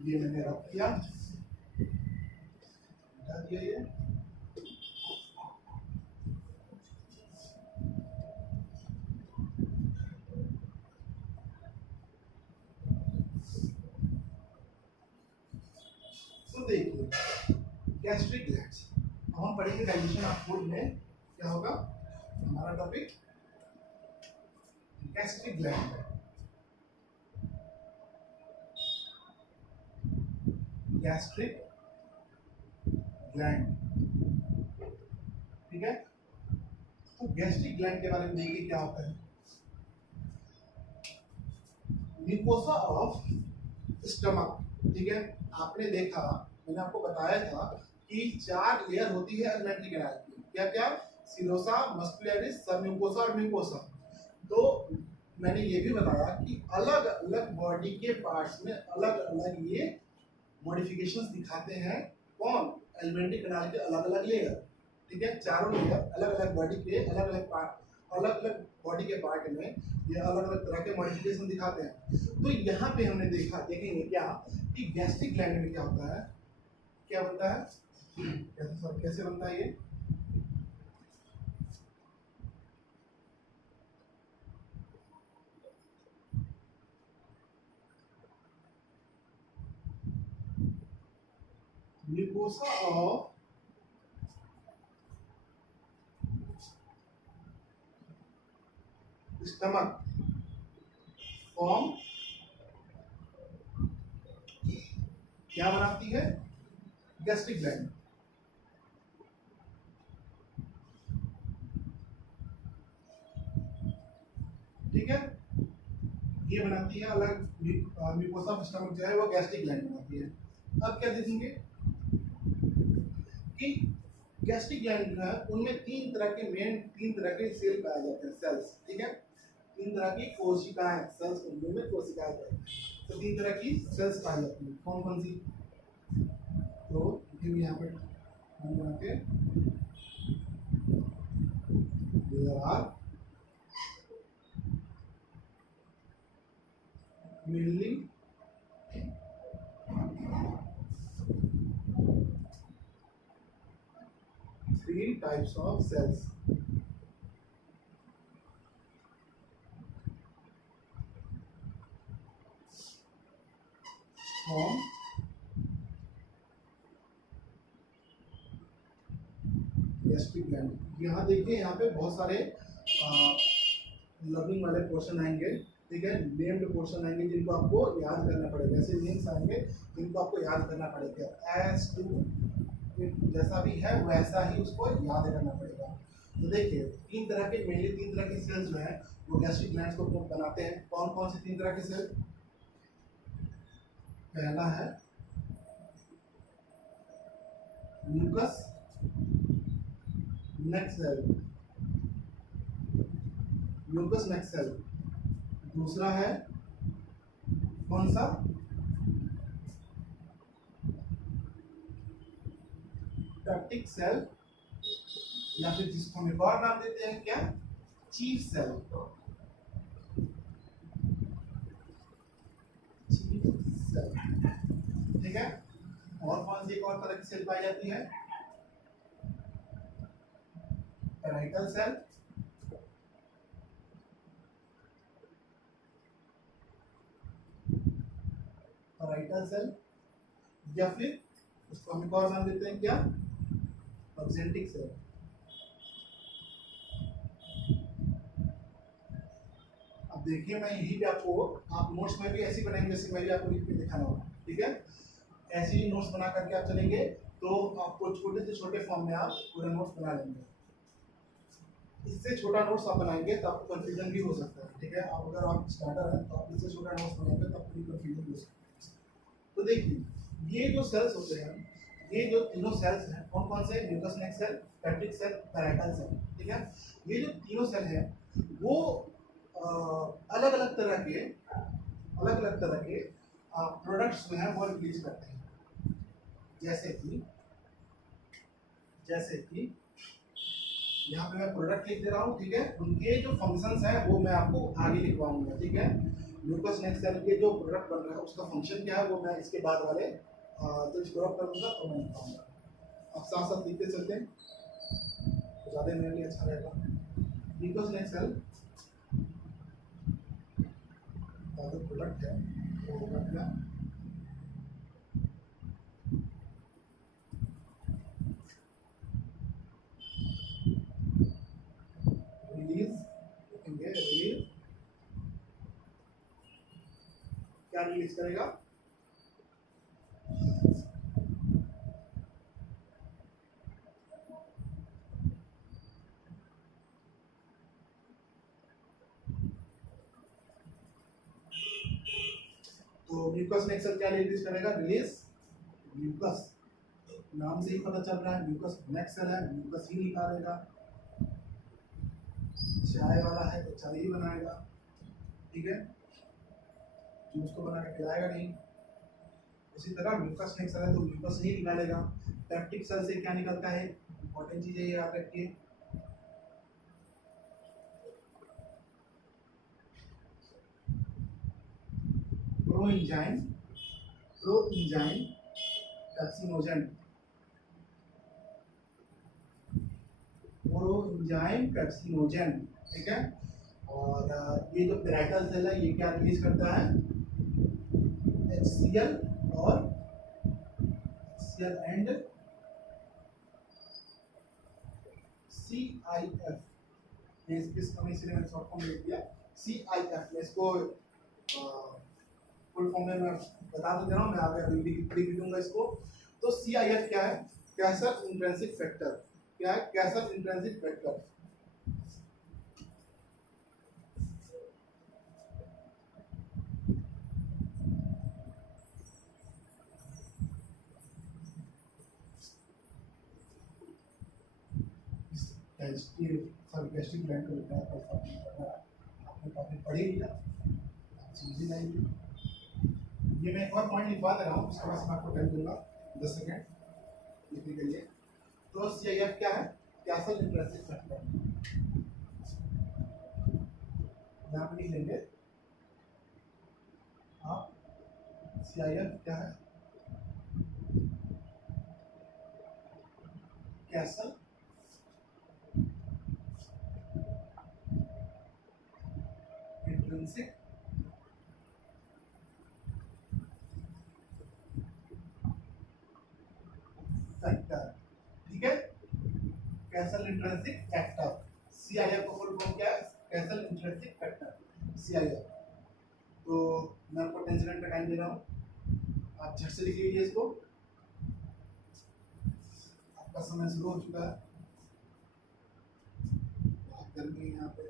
ये मैंने रब किया, हटा दिया ये, तो देखिए गैस्ट्रिक ग्लैंड्स, अब हम पढ़ेंगे डाइजेशन ऑफ फूड में क्या होगा हमारा topic gastric gland, gastric gland, ठीक है, तो गैस्ट्रिक ग्लैंड के बारे में देखिए क्या होता है। म्यूकोसा ऑफ स्टमक, ठीक है, आपने देखा, मैंने आपको बताया था कि 4 लेयर होती है एलिमेंट्री कैनाल की, क्या क्या, सिरोसा, मस्कुलरिस, सबम्यूकोसा और म्यूकोसा। तो मैंने ये भी बताया कि अलग अलग बॉडी के पार्ट्स में अलग अलग ये मॉडिफिकेशंस दिखाते हैं, कौन, एलिमेंट्री कैनाल के अलग अलग लेयर, ठीक है, चारों लेयर अलग अलग बॉडी के अलग अलग पार्ट, अलग अलग बॉडी के पार्ट में ये अलग अलग तरह के मॉडिफिकेशन दिखाते हैं। तो यहाँ पे हमने देखा, देखेंगे क्या कि गैस्ट्रिक ग्लैंड में क्या होता है, क्या बनता है, कैसे बनता है ये, म्यूकोसा ऑफ स्टमक फॉर्म क्या बनाती है, गैस्ट्रिक ग्लैंड, ठीक है, ये बनाती है अलग, म्यूकोसा ऑफ स्टमक जो है वो गैस्ट्रिक ग्लैंड बनाती है। अब क्या देखेंगे कि गैस्ट्रिक ग्लैंड जो है उनमें 3 तरह के तीन तरह के सेल पाए जाते हैं, सेल्स, ठीक है, 3 तरह की कोशिकाएं, सेल्स उनमें कोशिकाएं पाई, तो 3 तरह की सेल्स पाई जाती हैं, कौन कौन सी, तो भी यहाँ पे बना के there are mainly 3 types of cells, from gastric gland। यहाँ देखिए, यहाँ पे बहुत सारे लर्निंग वाले क्वेश्चन आएंगे, ठीक है, नेम्ड क्वेश्चन आएंगे जिनको आपको याद करना पड़ेगा, ऐसे नेम्स आएंगे जिनको आपको याद करना पड़ेगा, एज टू जैसा भी है वैसा ही उसको याद करना पड़ेगा। तो देखिए 3 तरह के, मेनली 3 तरह के सेल्स जो है वो गैस्ट्रिक ग्लैंड्स को बनाते हैं, कौन कौन से 3 तरह के सेल, पहला है mucus neck cell, mucus neck cell, दूसरा है कौन सा, पेप्टिक सेल या फिर जिसको हम एक और नाम देते हैं क्या, चीफ सेल। चीफ सेल, ठीक है। और कौन सी एक और तरह की सेल पाई जाती है, पैराइटल सेल, पैराइटल सेल, या फिर उसको हम एक और नाम देते हैं क्या, ऑक्जेंटिक सेल। अब देखिए मैं यही पे आपको, आप नोट्स में भी ऐसी बनाएंगे जैसे मैं भी आपको लिख के दिखाना होगा, ठीक है। ऐसे ही नोट्स बना करके आप चलेंगे तो आपको छोटे से छोटे फॉर्म में आप पूरा नोट्स बना लेंगे। इससे छोटा नोट्स आप बनाएंगे तो आपको कंफ्यूजन भी हो सकता है, ठीक है। आप अगर आप स्टार्टर हैं तो आप इससे छोटा नोट्स बनाएंगे तो आपको कंफ्यूजन भी हो सकता है। तो देखिए ये जो सेल्स होते हैं, ये जो तीनों सेल्स हैं कौन कौन से, mucous neck cell, peptic cell, parietal cell, ठीक है। ये जो तीनों सेल हैं वो अलग अलग तरह के प्रोडक्ट्स जो हैं वो रिलीज करते हैं। जैसे कि यहाँ पे मैं प्रोडक्ट लिख दे रहा हूँ, ठीक है। उनके जो फंक्शंस हैं वो मैं आपको आगे लिखवाऊंगा, ठीक है। म्यूकस नेक सेल के जो प्रोडक्ट बन रहा है उसका फंक्शन क्या है वो मैं इसके बाद वाले जब स्क्रॉल करूँगा तो मैं लिखवाऊंगा। अब साथ साथ लिखते चलते हैं तो ज़्यादा मेरे लिए अच्छा रहेगा। म्यूकस नेक सेल का जो प्रोडक्ट है वो होगा क्या, रिलीज, लिखेंगे रिलीज, क्या रिलीज करेगा, तो म्यूकस नेक सेल क्या रिलीज करेगा, रिलीज म्यूकस। नाम से ही पता चल रहा है म्यूकस नेक सेल है, म्यूकस ही निकालेगा। चाय वाला है तो चाय ही बनाएगा, ठीक है, जूस को बना के खिलाएगा नहीं। उसी तरह म्यूकस नेक सेल है तो म्यूकस ही निकालेगा। पेप्टिक सेल से क्या निकलता है, इंपॉर्टेंट चीज है ये याद रखिए, प्रोएंजाइम पेप्सिनोजेन, प्रोएंजाइम पेप्सिनोजेन, ठीक है। और ये जो पैराइटल सेल है ये क्या रिलीज करता है, HCl और HCl एंड CIF, ये इसको इसलिए मैंने शॉर्ट फॉर्म लिख दिया CIF। मैं इसको फुल फॉर्म में मैं बता दे रहा हूँ, मैं आगे लिख दूंगा इसको। तो CIF क्या है, कैसल इंट्रिंसिक फैक्टर, क्या है, castle intrinsic factor. Gastric gland को लिखना है, आपने काफी पढ़ी लिया, समझ ही नहीं। ये मैं एक और पॉइंट लिखवा दे रहा हूँ, उसके बाद मैं आपको टाइम दूंगा 10 सेकेंड लिखने के लिए। तो CIF क्या है, कैसल इंट्रिंसिक फैक्टर, यहाँ पे लिख लेंगे आप। CIF क्या है, कैसल इंट्रिंसिक फैक्टर, ठीक है। कैसल इंट्रिंसिक फैक्टर, CIF का फुल फॉर्म क्या है, कैसल इंट्रिंसिक फैक्टर, CIF। तो मैं आपको 10 सेकंड का टाइम दे रहा हूँ, आप झट से लिख लीजिए इसको, आपका समय शुरू हो चुका है। बात करनी है यहाँ पे,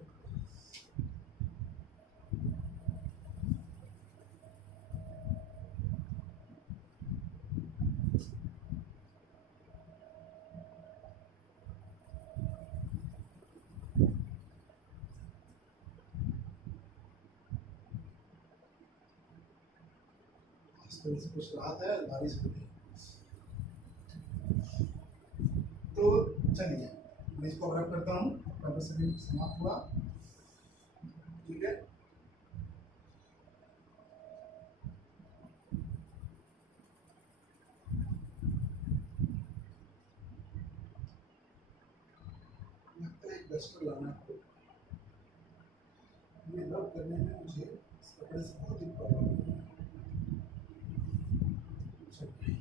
से कुछ राहत है, बारिश हो रही है। तो चलिए मैं इसको रब करता हूँ, आपका 10 सेकंड समाप्त हुआ। ठीक है, लगता है एक डस्टर लाना है आपको। ये रब करने में मुझे इस कपड़े से बहुत ही प्रॉब्लम है। चलिए,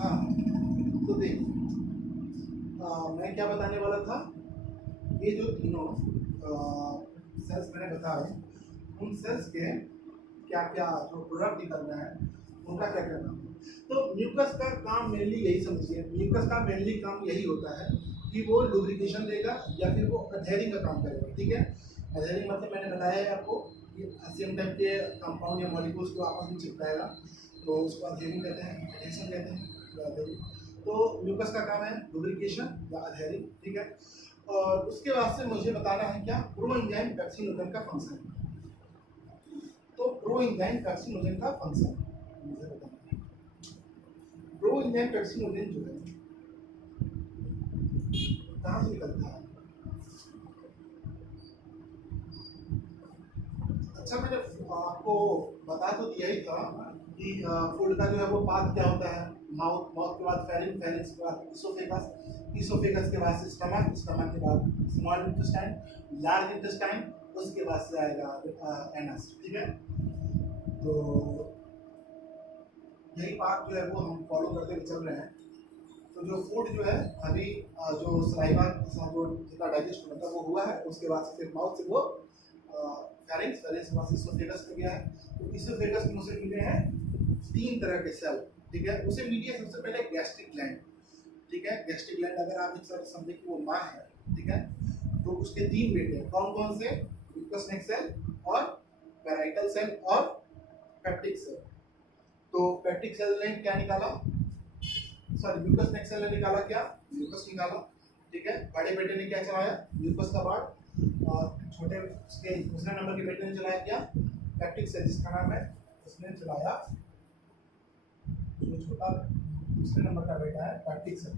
हाँ तो देख, मैं क्या बताने वाला था, ये जो तीनों सेल्स मैंने बताए, उन सेल्स के क्या क्या जो प्रोडक्ट निकलना है उनका क्या क्या काम है। तो म्यूकस का काम मेनली यही समझिए, म्यूकस का मेनली काम यही होता है कि वो लुब्रिकेशन देगा या फिर वो अधेरिंग का काम करेगा। ठीक है, अधेरिंग मतलब मैंने बताया है आपको कि सेम टाइप के कंपाउंड या मॉलिक्यूल्स को आपस में चिपकाएगा, तो उसको अधेरिंग कहते हैं, एडेशन कहते हैं, तो adhering। तो म्यूकस का काम है लुब्रिकेशन या अधेरिंग। ठीक है, और उसके बाद से मुझे बताना है क्या, प्रोएंजाइम पेप्सिनोजन का फंक्शन। तो प्रोएंजाइम पेप्सिनोजन का फंक्शन मुझे बताना है। प्रोएंजाइम पेप्सिनोजन जो है कहाँ से निकलता है। अच्छा, मैंने आपको बता तो दिया ही था कि फूड का जो है वो पाथ क्या होता है, माउथ, माउथ के बाद फेरिंग, फेरिंग्स के बाद इसोफेगस, इसोफेगस के बाद स्टमक, स्टमक के बाद स्मॉल इंटेस्टाइन, लार्ज इंटेस्टाइन, उसके बाद से आएगा एनस। ठीक है, तो यही पाथ जो है वो हम फॉलो करते हुए चल रहे हैं। तो जो फूड जो है अभी जो सलाइवा के साथ जो जितना डाइजेस्ट होता है वो हुआ है, उसके बाद से फिर माउथ से वो फेरिंग्स, फेरिंग्स के बाद से इसोफेगस में गया है। तो इसोफेगस में उसे मिले हैं 3 तरह के सेल। ठीक है, उसे मिली है सबसे पहले गैस्ट्रिक ग्लैंड। ठीक है, गैस्ट्रिक ग्लैंड अगर आप एक तरह समझे कि वो माँ है, ठीक है, तो उसके 3 बेटे हैं। कौन कौन से, म्यूकस नेक सेल और पैराइटल सेल और पेप्टिक सेल। तो पेप्टिक सेल ने क्या निकाला, सॉरी म्यूकस नेक सेल ने निकाला क्या, म्यूकस निकाला। ठीक है, बड़े बेटे ने क्या चलाया, म्यूकस का पार्ट, और छोटे उसके दूसरे नंबर के बेटे ने चलाया क्या, पेप्टिक सेल जिसका नाम है, उसने चलाया जो छोटा दूसरे नंबर का बेटा है पेप्टिक सेल।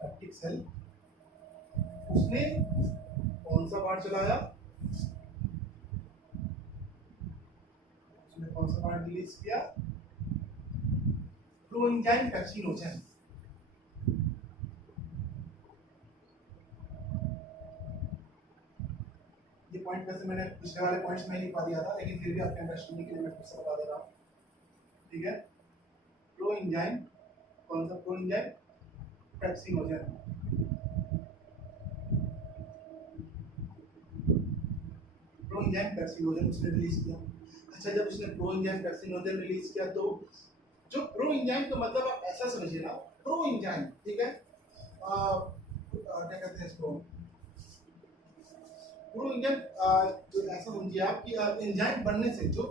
पेप्टिक सेल उसने कौन सा पार्ट चलाया, उसने कौन सा पार्ट रिलीज किया, प्रोएंजाइम पेप्सिनोजन। ये पॉइंट वैसे मैंने पिछले वाले पॉइंट्स में ही लिखवा दिया था, लेकिन फिर भी आपके अंडरस्टैंडिंग के लिए मैं फिर से बता दे रहा हूँ। ठीक है, प्रोएंजाइम, कौन सा प्रोएंजाइम, पेप्सिनोजन। प्रोएंजाइम पेप्सिनोजन उसने रिलीज किया। अच्छा, जब उसने प्रोएंजाइम पेप्सिनोजन रिलीज किया तो जो प्रोएंजाइम का मतलब आप ऐसा समझिए ना, प्रोएंजाइम, ठीक है, क्या कहते हैं इसको, प्रोएंजाइम जो ऐसा समझिए आप कि एंजाइम बनने से जो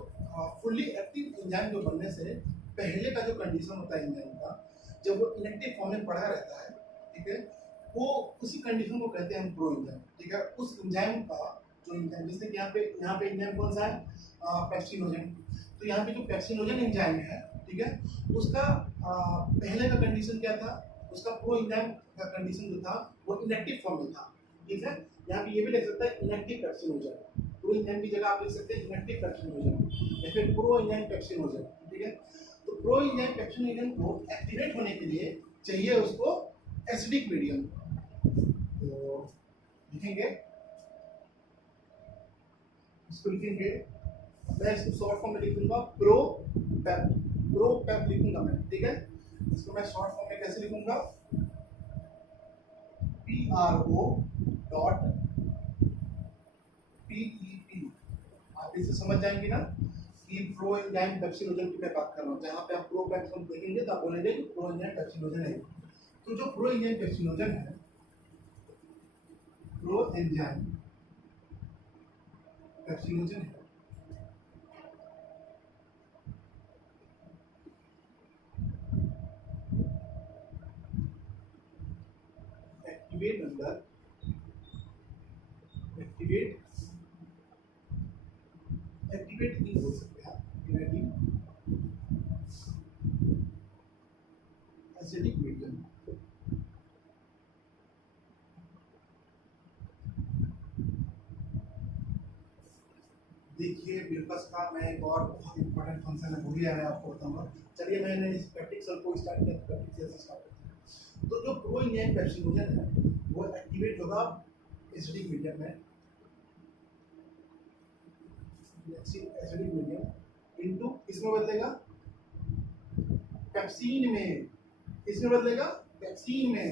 फुल्ली एक्टिव एंजाइम जो बनने से पहले का जो कंडीशन होता है एंजाइम का, जब वो इनएक्टिव फॉर्म में पड़ा रहता है, ठीक है, वो उसी कंडीशन को कहते हैं हम प्रोएंजाइम। ठीक है, उस एंजाइम का जो एंजाइम, जैसे कि यहाँ पे एंजाइम कौन सा है, पेप्सिनोजन। तो यहाँ पे जो पेप्सिनोजन एंजाइम है, ठीक है, उसका पहले का कंडीशन क्या था, उसका प्रोएंजाइम का कंडीशन जो था वो इनएक्टिव फॉर्म में था। ठीक है, यहाँ पे ये भी लिख सकता है इनएक्टिव पेप्सिनोजन, प्रोएंजाइम की जगह आप लिख सकते हैं इनएक्टिव पेप्सिनोजन या फिर प्रोएंजाइम पेप्सिनोजन। ठीक है, तो प्रोएंजाइम पेप्सिनोजन को एक्टिवेट होने के लिए चाहिए उसको एसिडिक मीडियम। तो लिखेंगे, इसको लिखेंगे, मैं इसको शॉर्ट फॉर्म में लिख दूंगा प्रोपेप, प्रोपेप लिखूंगा मैं। ठीक है, इसको मैं शॉर्ट फॉर्म में कैसे लिखूंगा, PRO डॉट PEP। आप इसे समझ जाएंगे ना कि प्रोएंजाइम पेप्सिनोजन की मैं बात कर रहा हूँ। जहाँ पे आप प्रोपेप देखेंगे तो आप बोलेंगे कि प्रोएंजाइम पेप्सिनोजन है। तो जो प्रोएंजाइम पेप्सिनोजन है प्रो एंजाइम पेप्सिनोजन है। एक्टिवेट अंदर एक्टिवेट नहीं बोल सकते आप, एक्टिवेटिंग एसिडिक मीडियम। देखिए म्यूकस का मैं एक और बहुत इंपॉर्टेंट फंक्शन है, वो भी आया आपको बताऊंगा। चलिए मैंने इस पेप्टिक सेल को स्टार्ट किया, पेप्टिक सेल से स्टार्ट करते हैं। तो जो प्रो इंजाइम पेप्सिनोजन है वो एक्टिवेट होगा एसिडिक मीडियम में, एसिडिक मीडियम इनटू इसमें बदलेगा पेप्सिन में, इसमें बदलेगा पेप्सिन में।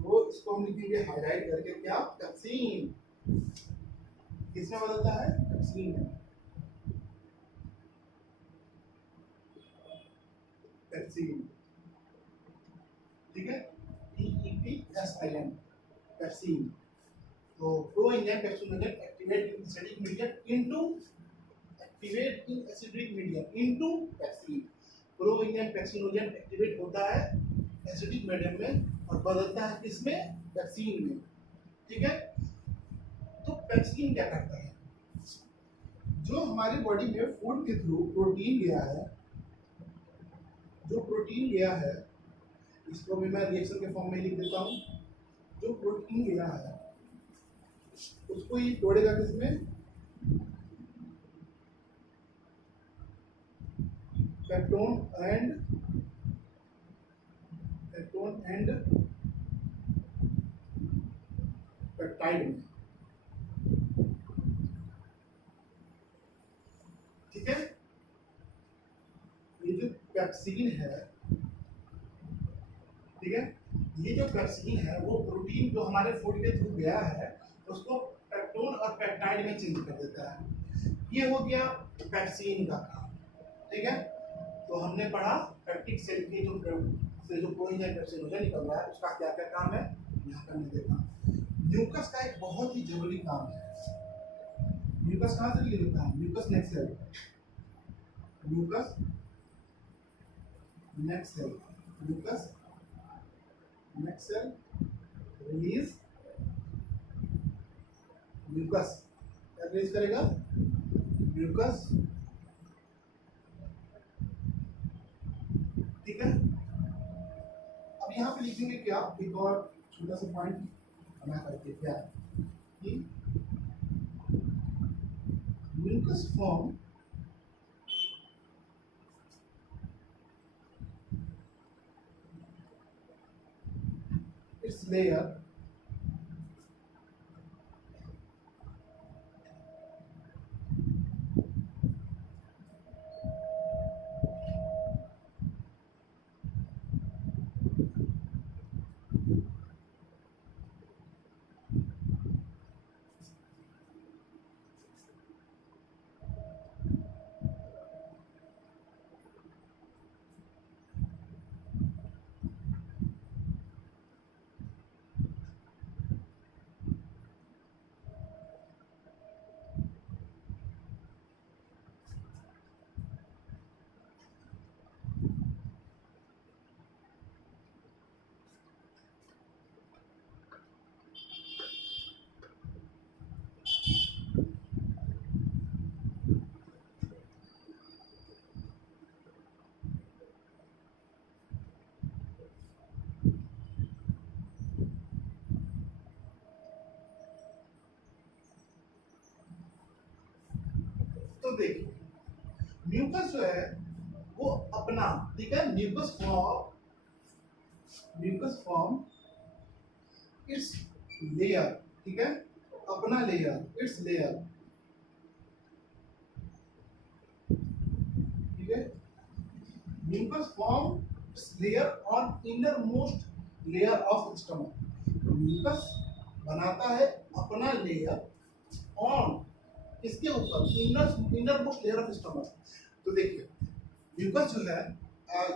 वो इसको हम लिखेंगे हाइलाइट करके, क्या पेप्सिन, किसमें बदलता है पेप्सिन में, पेप्सिन, ठीक है, PEPSIN पेप्सिन। तो pro enzyme pepsinogen activate in acidic medium into activate in acidic medium into pepsin. Pro enzyme pepsinogen activate होता है एसिडिक मीडियम में और बदलता है किसमें, पेप्सिन में, ठीक है। तो पेप्सिन क्या करता है, जो हमारी बॉडी में फूड के थ्रू प्रोटीन गया है, जो प्रोटीन गया है इसको भी मैं रिएक्शन के फॉर्म में लिख देता हूँ। जो प्रोटीन गया है उसको ये तोड़ेगा किसमें, पेप्टोन एंड पेप्टाइड में, ठीक है। ये जो पेप्सिन है, ठीक है, ये जो पेप्सिन है वो प्रोटीन जो हमारे फूड के थ्रू गया है उसको पेप्टोन और पेप्टाइड में चेंज कर देता है। ये हो गया पेप्सिन का काम, ठीक है। तो हमने पढ़ा पेप्टिक सेल की जो प्रो इंजाइम पेप्सिनोजन निकल रहा है उसका क्या क्या काम है, यहाँ पर हमने देखा। म्यूकस का एक बहुत ही जरूरी काम है। म्यूकस कहाँ से रिलीज होता है, mucus neck cell, mucus neck cell, mucus neck cell release mucus, क्या रिलीज करेगा, म्यूकस, ठीक है। अब यहाँ पे लिखेंगे क्या, एक और छोटा सा पॉइंट बना करके, क्या कि म्यूकस फॉर्म its layer तो देखिए म्यूकस जो है वो अपना, ठीक है, म्यूकस फॉर्म इट्स लेयर, ठीक है, अपना लेयर, इट्स लेयर, ठीक है। Mucus form its layer on inner most layer of stomach. Mucus बनाता है अपना लेयर ऑन, इसके ऊपर inner most layer of stomach. तो देखिए म्यूकस जो है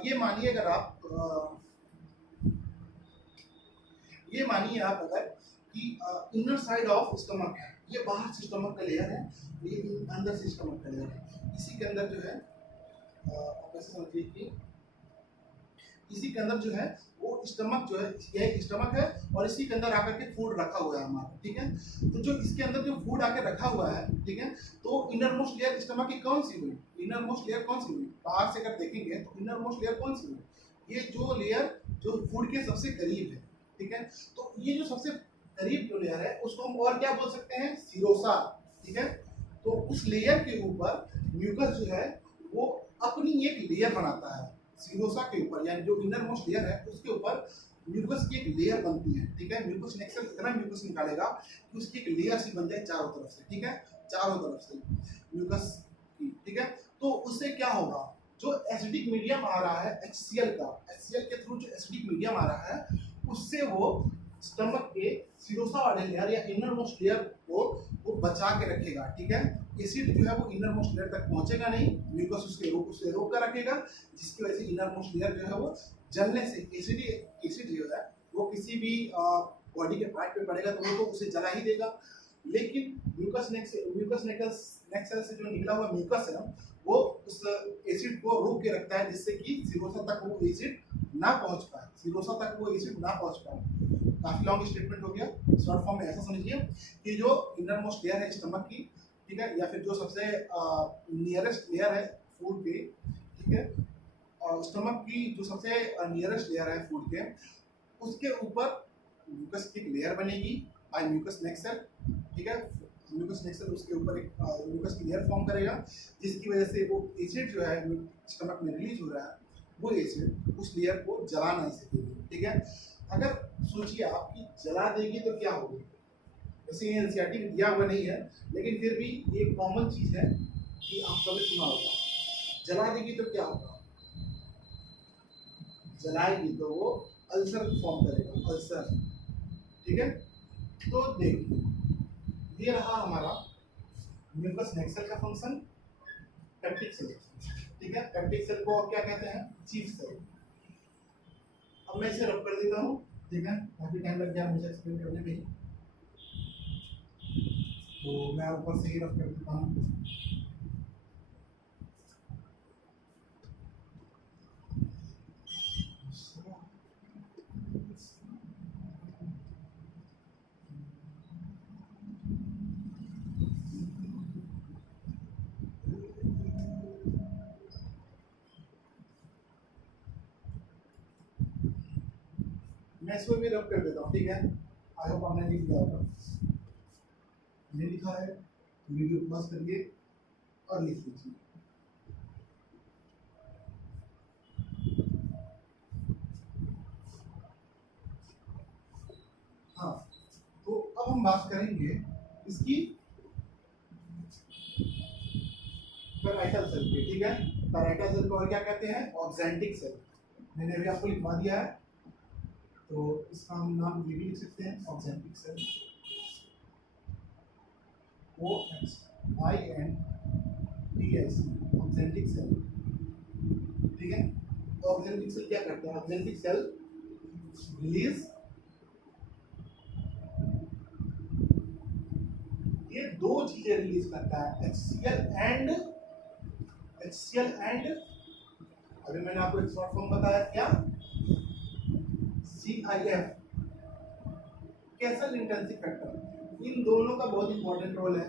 ये मानिए अगर आप ये मानिए आप अगर कि इनर साइड ऑफ स्टमक है, ये बाहर से स्टमक का लेयर है, ये अंदर से स्टमक का लेयर है। इसी के अंदर जो है आप ऐसे समझिए कि इसी के अंदर जो है वो स्टमक जो है, यह स्टमक है और इसी के अंदर आकर के फूड रखा हुआ है हमारा, ठीक है। तो जो इसके अंदर जो फूड आके रखा हुआ है, ठीक है, तो इनर मोस्ट लेयर स्टमक की कौन सी हुई, इनर मोस्ट लेयर कौन सी हुई, बाहर से अगर देखेंगे तो इनर मोस्ट लेयर कौन सी हुई, ये जो लेयर जो फूड के सबसे करीब है, ठीक है। तो ये जो सबसे करीब जो लेयर है उसको हम और क्या बोल सकते हैं, सीरोसा, ठीक है। तो उस लेयर के ऊपर म्यूकस जो है वो अपनी एक लेयर बनाता है, सीरोसा के ऊपर, यानी जो इनर मोस्ट लेयर है उसके ऊपर म्यूकस की एक लेयर बनती है, ठीक है। म्यूकस नेक्सल इतना म्यूकस निकालेगा कि उसकी एक लेयर सी बन जाए चारों तरफ से, ठीक है, चारों तरफ से म्यूकस की, ठीक है। तो उससे क्या होगा, जो एसिडिक मीडियम आ रहा है HCl का, HCl के थ्रू जो एसिडिक मीडियम आ रहा है उससे वो स्टमक के सीरोसा वाले लेयर या इनर मोस्ट लेयर को वो बचा के रखेगा, ठीक है। एसिड जो है वो इनर मोस्ट लेयर तक पहुंचेगा नहीं, म्यूकस उसे रोक कर रखेगा, जिसकी वजह से इनर मोस्ट लेयर जो है वो जलने से, एसिड जो है वो किसी भी बॉडी के पार्ट पे पड़ेगा तो वो तो उसे जला ही देगा। लेकिन म्यूकस नेक्सल से जो निकला हुआ म्यूकस है वो उस एसिड को रोक के रखता है, जिससे कि सीरोसा तक वो एसिड ना पहुंच पाए, सीरोसा तक वो एसिड ना पहुंच पाए। काफी लॉन्ग स्टेटमेंट हो गया, शॉर्ट फॉर्म में ऐसा समझिए कि जो इनर मोस्ट लेयर है स्टमक की, ठीक है, या फिर जो सबसे नियरेस्ट लेयर है फूड के, ठीक है, और स्टमक की जो सबसे नियरेस्ट लेयर है फूड के, उसके ऊपर म्यूकस की एक लेयर बनेगी बाय म्यूकस नेक्सल, ठीक है। म्यूकस नेक्सल उसके ऊपर एक म्यूकस की लेयर फॉर्म करेगा, जिसकी वजह से वो एसिड जो है स्टमक में रिलीज हो रहा है, वो एसिड उस लेयर को जला नहीं सकेगी, ठीक है। अगर सोचिए आपकी जला देगी तो क्या होगी, वैसे ये एनसीईआरटी में दिया हुआ नहीं है, लेकिन फिर भी ये कॉमन चीज है कि आप कभी सुना होगा, जला देगी तो क्या होगा, जलाएगी तो वो अल्सर फॉर्म करेगा, अल्सर, ठीक है। तो देखिए ये रहा हमारा म्यूकस नेक्सल का फंक्शन, पेप्टिक सेल, ठीक है। पेप्टिक सेल को क्या कहते हैं, चीफ सेल। अब मैं इसे रब कर देता हूँ, ठीक है, काफी टाइम लग गया मुझे एक्सप्लेन करने में ही, तो मैं ऊपर से ही रब कर देता हूँ। मैं इसको भी रब कर देता हूँ, ठीक है। आई होप आपने लिख लिया होगा, नहीं लिखा है तो वीडियो पॉज करिए और लिख लीजिए। हाँ, तो अब हम बात करेंगे इसकी पैराइटल सेल की, ठीक है। पैराइटल सेल को और क्या कहते हैं, ऑक्जेंटिक सेल। मैंने अभी आपको लिखवा दिया है, तो इसका हम नाम ये भी लिख सकते हैं, oxyntic cell, OXINTIC, oxyntic cell, ठीक है। तो ऑक्जेंटिक सेल क्या करते हैं, ऑक्जेंटिक सेल रिलीज, ये दो चीजें रिलीज करता है, HCl एंड अभी मैंने आपको एक शॉर्ट फॉर्म बताया क्या, CIF, कैसल इंटेंसिव फैक्टर। इन दोनों का बहुत इंपॉर्टेंट रोल है,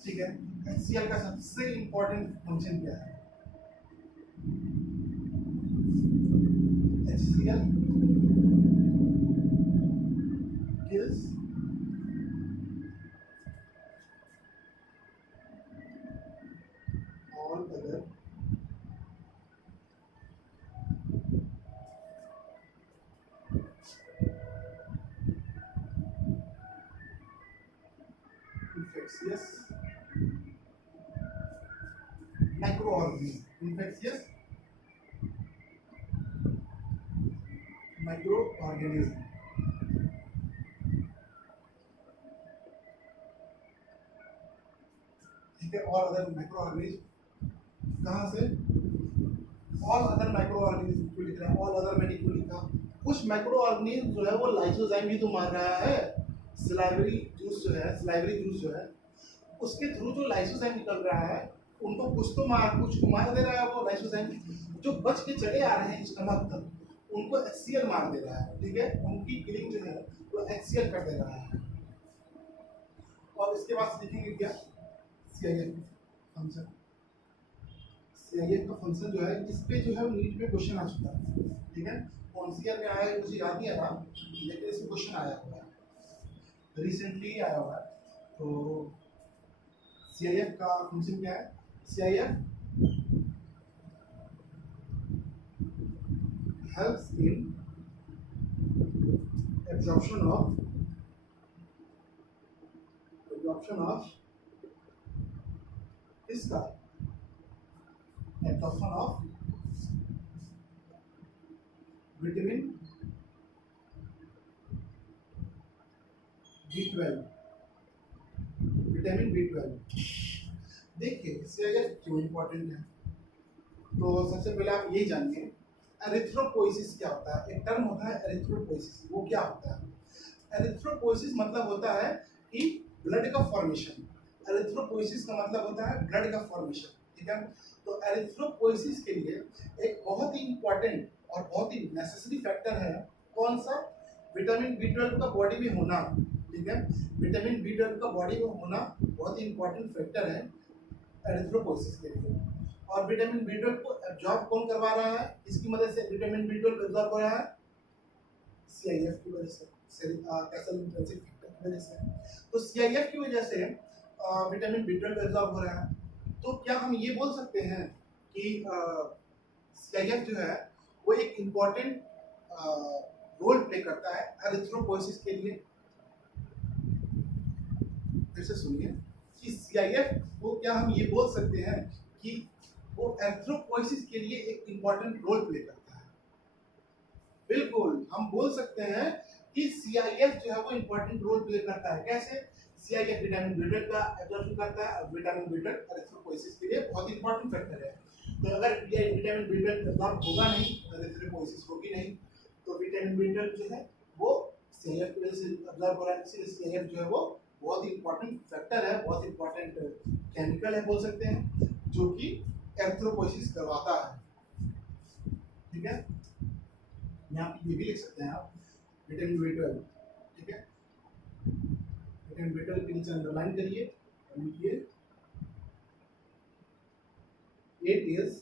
ठीक है। HCl का सबसे इंपॉर्टेंट फंक्शन क्या है, HCl kills all other infectious microorganism, ठीक है। और अदर माइक्रोऑर्गेनिज्म कहाँ से, ऑल अदर माइक्रोऑर्गेनिज्म क्यों लिख रहे हैं, ऑल अदर मैंने क्यों लिखा, कुछ माइक्रोऑर्गेनिज्म जो है वो लाइसोजाइम भी तो मार रहा है, सिलाइवरी जूस जो है उसके थ्रू जो लाइसोजाइम निकल रहा है उनको कुछ को मार दे रहा है वो लाइसोजाइम, जो बच के चले आ रहे हैं स्टमक तक उनको HCl मार दे रहा है, ठीक है, उनकी किलिंग जो है वो HCl कर दे रहा है। और इसके बाद देखेंगे क्या CIF फंक्शन। CIF का फंक्शन जो है इस पे जो है नीट में क्वेश्चन आ चुका है, ठीक है, कौन सी ईयर में आया है मुझे याद नहीं आ रहा, लेकिन इसमें क्वेश्चन आया हुआ है, रिसेंटली आया हुआ है। तो CIF का फंक्शन क्या है? CIF helps in absorption of इसका absorption of विटामिन B12। देखिए CIF क्यों इम्पोर्टेंट है, तो सबसे पहले आप यही जानिए एरिथ्रोपोइसिस क्या होता है। एक टर्म होता है एरिथ्रोपोइसिस, वो क्या होता है? एरिथ्रोपोइसिस मतलब होता है कि ब्लड का फॉर्मेशन। एरिथ्रोपोइसिस का मतलब होता है ब्लड का फॉर्मेशन, ठीक है। तो एरिथ्रोपोइसिस के लिए एक बहुत ही इंपॉर्टेंट और बहुत ही नेसेसरी फैक्टर है कौन सा? विटामिन B12 का बॉडी में होना, ठीक है। विटामिन B12 का बॉडी में होना बहुत ही इंपॉर्टेंट फैक्टर है एरिथ्रोपोइसिस के लिए। और विटामिन B12 को एब्जॉर्ब कौन करवा रहा है? इसकी मदद से विटामिन B12 एब्जॉर्ब हो रहा है CIF की वजह से, कैसल इंट्रिंसिक फैक्टर की वजह से। तो CIF की वजह से विटामिन B12 एब्जॉर्ब हो रहा है। तो क्या हम ये बोल सकते हैं कि CIF जो है वो एक इम्पॉर्टेंट रोल प्ले करता है एरिथ्रोपोइसिस के लिए? फिर से सुनिए कि CIF को क्या हम ये बोल सकते हैं कि वो एरिथ्रोपोइसिस के लिए एक इम्पॉर्टेंट रोल प्ले करता है? बिल्कुल, हम बोल सकते हैं कि CIF जो है वो इम्पॉर्टेंट रोल प्ले करता है। कैसे? CIF विटामिन B12 का एब्जॉर्प्शन करता है, और विटामिन B12 एरिथ्रोपोइसिस के लिए बहुत इंपॉर्टेंट फैक्टर है। तो अगर विटामिन B12 एब्जॉर्ब होगा नहीं, एरिथ्रोपोइसिस होगी नहीं, तो विटामिन B12 जो है वो CIF की वजह से एब्जॉर्ब हो रहा है। इसलिए CIF जो है वो बहुत ही इंपॉर्टेंट फैक्टर है, बहुत इंपॉर्टेंट केमिकल है बोल सकते हैं, जो कि एरिथ्रोपोइसिस करवाता है, ठीक है। यहाँ पे ये भी लिख सकते हैं आप विटामिन B12, ठीक है। विटामिन B12 के नीचे अंडरलाइन करिए, लिखिए it is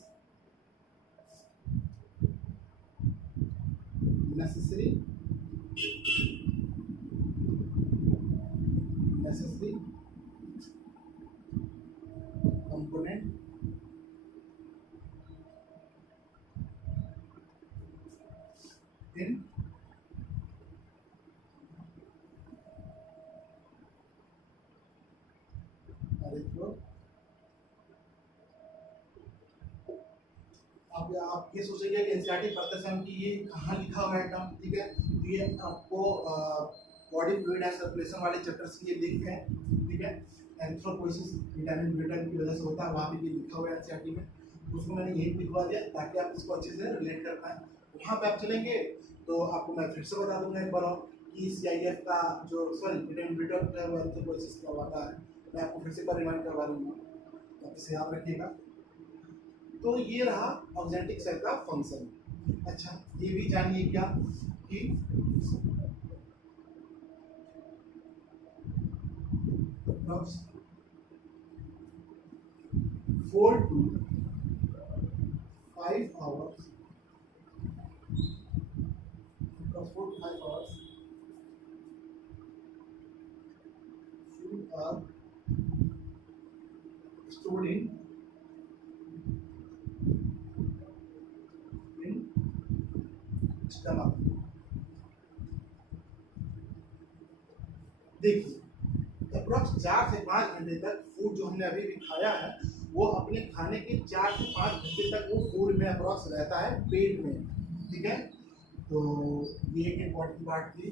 necessary component in erythro. आप ये सोचेंगे कि एनसीईआरटी पढ़ते समय कि ये कहाँ लिखा हुआ है टर्म, ठीक है। तो ये आपको बॉडी फ्लूइड एंड सर्कुलेशन वाले चैप्टर्स की ये लिंक है, ठीक है। एरिथ्रोपोइसिस विटामिन B12 की वजह से होता है, वहाँ पे ये लिखा हुआ है एनसीईआरटी में, उसको मैंने यही लिखवा दिया ताकि आप इसको अच्छे से रिलेट कर पाएँ। वहाँ पे आप चलेंगे तो आपको मैं फिर से बता दूंगा एक बार और कि CIF का जो विटामिन B12 है वो एरिथ्रोपोइसिस करवाता है। मैं आपको फिर से एक बार रिमाइंड करवा दूंगा, तो इसे याद रखिएगा। तो ये रहा ऑक्जेंटिक सेल का फंक्शन। अच्छा, ये भी जानिए क्या कि 4 to 5 hours, 4 to 5 hours food are stored in stomach. देखिए अप्रोक्स 4 से 5 घंटे तक फूड जो हमने अभी भी खाया है वो अपने खाने के 4 से 5 घंटे तक वो फूड में अप्रोक्स रहता है पेट में, ठीक है। तो ये एक इम्पॉर्टेंट बात थी।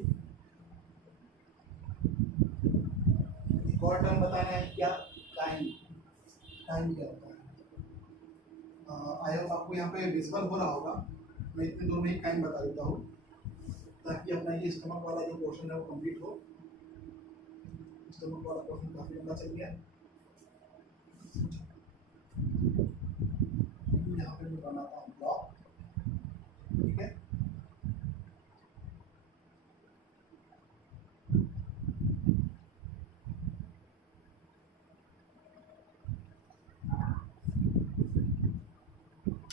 एक और टर्म बताना है क्या? टाइम। टाइम क्या होता है? आई होप आपको यहाँ पे विजुअल हो रहा होगा। मैं इतने दो में ही टाइम बता देता हूँ ताकि अपना ये स्टमक वाला जो पोर्शन है वो कंप्लीट हो। दोनों वाला क्वेश्चन काफी लंबा चल गया। यहाँ पे मैं बनाता हूँ ब्लॉक, ठीक है।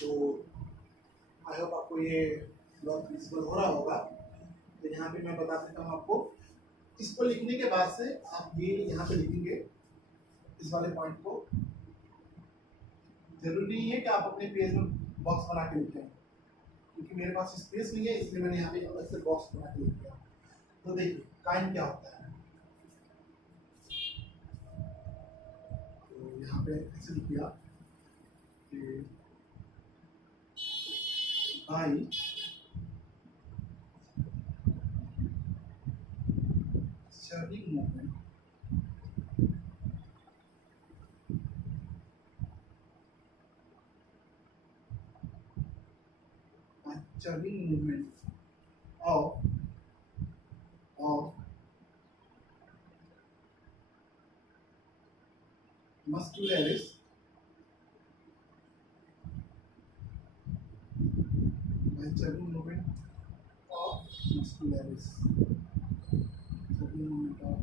तो आई होप आपको ये ब्लॉक विजिबल हो रहा होगा। तो यहाँ पे मैं बता देता हूँ आपको, इसको लिखने के बाद से आप ये यहाँ पे लिखेंगे इस वाले पॉइंट को। जरूरी नहीं है कि आप अपने पेज में बॉक्स बना के लिखें, क्योंकि मेरे पास स्पेस नहीं है, इसलिए मैंने यहाँ पे अलग से बॉक्स बना के लिख दिया। तो देखिए काइंड क्या होता है, तो यहाँ पे ऐसे लिख दिया कि by churning movement of muscularis by churning movement of muscularis, churning movement of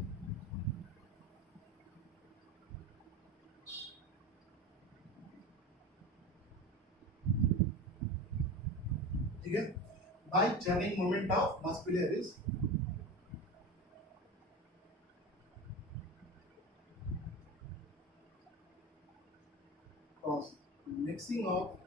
ठीक है, by churning movement of muscularis cause mixing of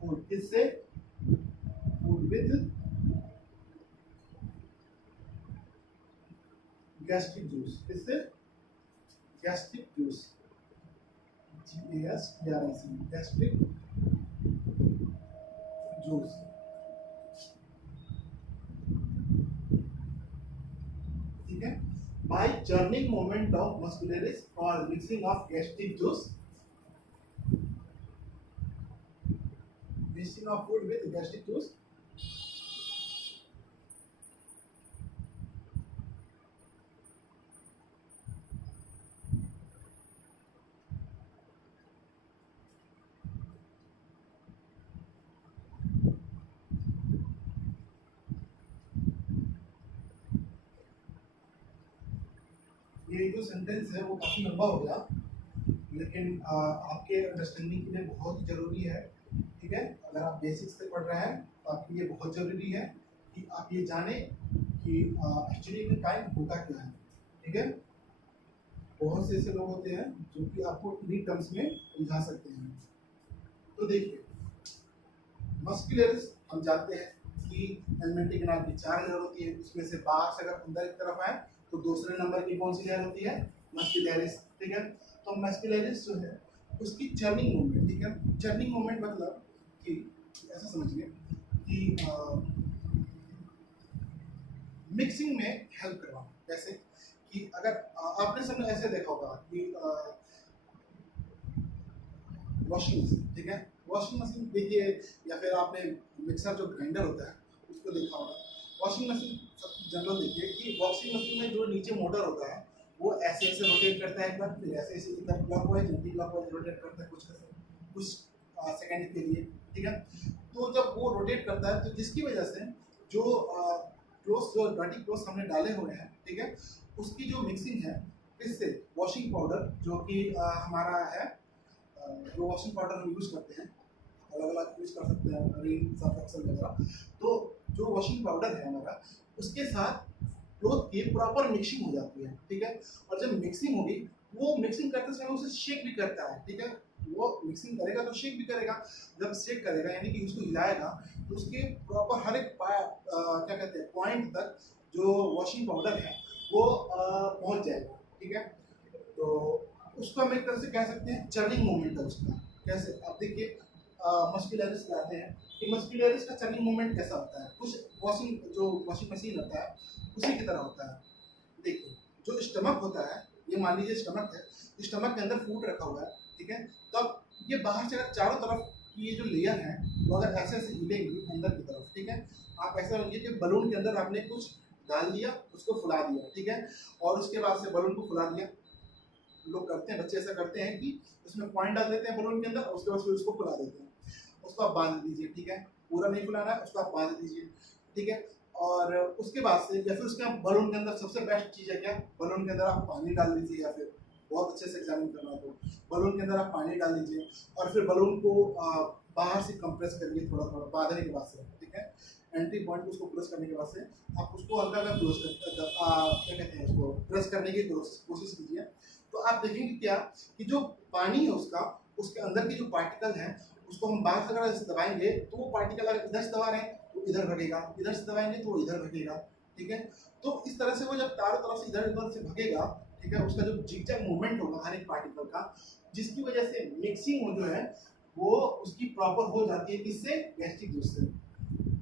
food किससे, food with gastric juice, किससे, gastric juice, gastric juice, ठीक है। by churning movement of muscularis or mixing of gastric juice, mixing of food with gastric juice, ये जो sentence है वो काफी लंबा हो गया, लेकिन आपके अंडरस्टैंडिंग के लिए बहुत ही जरूरी है, ठीक है। अगर आप बेसिक्स से पढ़ रहे हैं तो आपके लिए बहुत जरूरी है कि आप ये जाने कि एक्चुअली में काइंड होता क्या है, ठीक है। बहुत से ऐसे लोग होते हैं जो कि आपको इन्हीं टर्म्स में समझा सकते हैं। तो देखिए मस्कुलरिस हम जानते हैं कि एलिमेंट्री कैनाल की 4 लेयर होती है, उसमें से बाहर से अगर अंदर की तरफ आए तो दूसरे नंबर की कौन सी लेयर होती है, मस्कुलरिस, ठीक है। तो मस्कुलरिस जो है उसकी चर्निंग मूवमेंट, ठीक है। चर्निंग मूवमेंट मतलब कि ऐसा समझिए कि मिक्सिंग में हेल्प करवाना। जैसे कि अगर आपने सबने ऐसे देखा होगा कि वॉशिंग मशीन, ठीक है। वॉशिंग मशीन देखिए, या फिर आपने मिक्सर जो ग्राइंडर होता है उसको देखा होगा। वॉशिंग मशीन सब जनरल देखिए कि वॉशिंग मशीन में जो नीचे मोटर होता है वो ऐसे ऐसे रोटेट करता है एक बार, फिर ऐसे ऐसे इधर क्लॉकवाइज एंटी क्लॉकवाइज रोटेट करता है कुछ सेकंड के लिए, ठीक है। तो जब वो रोटेट करता है तो जिसकी वजह से जो क्लोथ जो डर्टी क्लोथ हमने डाले हुए हैं, ठीक है, उसकी जो मिक्सिंग है इससे वॉशिंग पाउडर जो कि हमारा है, जो वॉशिंग पाउडर हम यूज़ करते हैं, अलग अलग यूज़ कर सकते हैं, रिन सर्फ एक्सेल वगैरह। तो जो वॉशिंग पाउडर है हमारा उसके साथ क्लोथ की प्रॉपर मिक्सिंग हो जाती है, ठीक है। और जब मिक्सिंग होगी वो मिक्सिंग करते समय उसे शेक भी करता है, ठीक है। वो मिक्सिंग करेगा तो शेक भी करेगा, जब शेक करेगा यानी कि उसको हिलाएगा तो उसके प्रॉपर हर एक क्या कहते हैं पॉइंट तक जो वॉशिंग पाउडर है वो पहुंच जाएगा, ठीक है। तो उसको हम एक तरह से कह सकते हैं चर्निंग मूवमेंट है उसका। कैसे, आप देखिए मस्कुलरिस लाते हैं कि मस्कुलरिस का चर्निंग मूवमेंट कैसा होता है, कुछ वॉशिंग मशीन होता है उसी की तरह होता है। देखिए जो स्टमक होता है, ये मान लीजिए स्टमक है, स्टमक के अंदर फूड रखा हुआ है, ठीक है। तब ये बाहर से अगर चारों तरफ की ये जो लेयर है वो अगर ऐसे ऐसे हिलेंगी अंदर की तरफ, ठीक है, आप ऐसा समझिए कि बलून के अंदर आपने कुछ डाल दिया, उसको फुला दिया, ठीक है, और उसके बाद से बलून को फुला दिया। लोग करते हैं, बच्चे ऐसा करते हैं कि उसमें पॉइंट डाल देते हैं बलून के अंदर, और उसके बाद फिर उसको फुला देते हैं। उसको आप बांध दीजिए, ठीक है, पूरा नहीं फुलाना है, उसको आप बांध दीजिए, ठीक है। और उसके बाद से या फिर उसके बलून के अंदर सबसे बेस्ट चीज़ है क्या, बलून के अंदर आप पानी डाल दीजिए, या फिर बहुत अच्छे से एग्जामिन करना तो बलून के अंदर आप पानी डाल दीजिए, और फिर बलून को बाहर से कंप्रेस करिए थोड़ा थोड़ा बांधने के बाद से, ठीक है। एंट्री पॉइंट को उसको प्रेस करने के बाद से आप उसको हल्का हल्का क्या कहते हैं उसको प्रेस करने की कोशिश कीजिए। तो आप देखेंगे क्या कि जो पानी है उसका, उसके अंदर के जो पार्टिकल हैं उसको हम बाहर से अगर दबाएंगे तो वो पार्टिकल अगर इधर से दबा रहे हैं तो इधर भगेगा, इधर से दबाएंगे तो वो इधर भगेगा, ठीक है। तो इस तरह से वो जब चारों तरफ से इधर उधर से भगेगा, ठीक है, उसका जो जिगजैग मूवमेंट होगा हर एक पार्टिकल का, जिसकी वजह से मिक्सिंग जो है वो उसकी प्रॉपर हो जाती है, किससे, गैस्ट्रिक जूस से,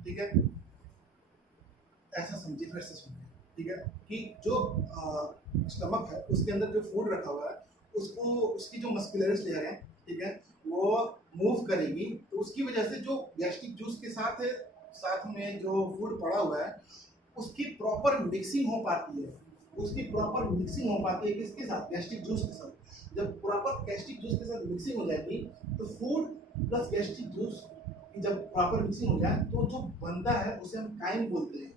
ठीक है। ऐसा समझिए, फिर से सुनिए, ठीक है, कि जो स्टमक है उसके अंदर जो फूड रखा हुआ है उसको, उसकी जो मस्कुलरस लेयर है, ठीक है, वो मूव करेगी, तो उसकी वजह से जो गैस्ट्रिक जूस के साथ है, साथ में जो फूड पड़ा हुआ है उसकी प्रॉपर मिक्सिंग हो पाती है, उसकी प्रॉपर मिक्सिंग हो पाती है किसके साथ, गैस्ट्रिक जूस के साथ। जब प्रॉपर गैस्ट्रिक जूस के साथ मिक्सिंग हो जाएगी तो फूड प्लस गैस्ट्रिक जूस की जब प्रॉपर मिक्सिंग हो जाए तो जो बनता है उसे हम काइम बोलते हैं।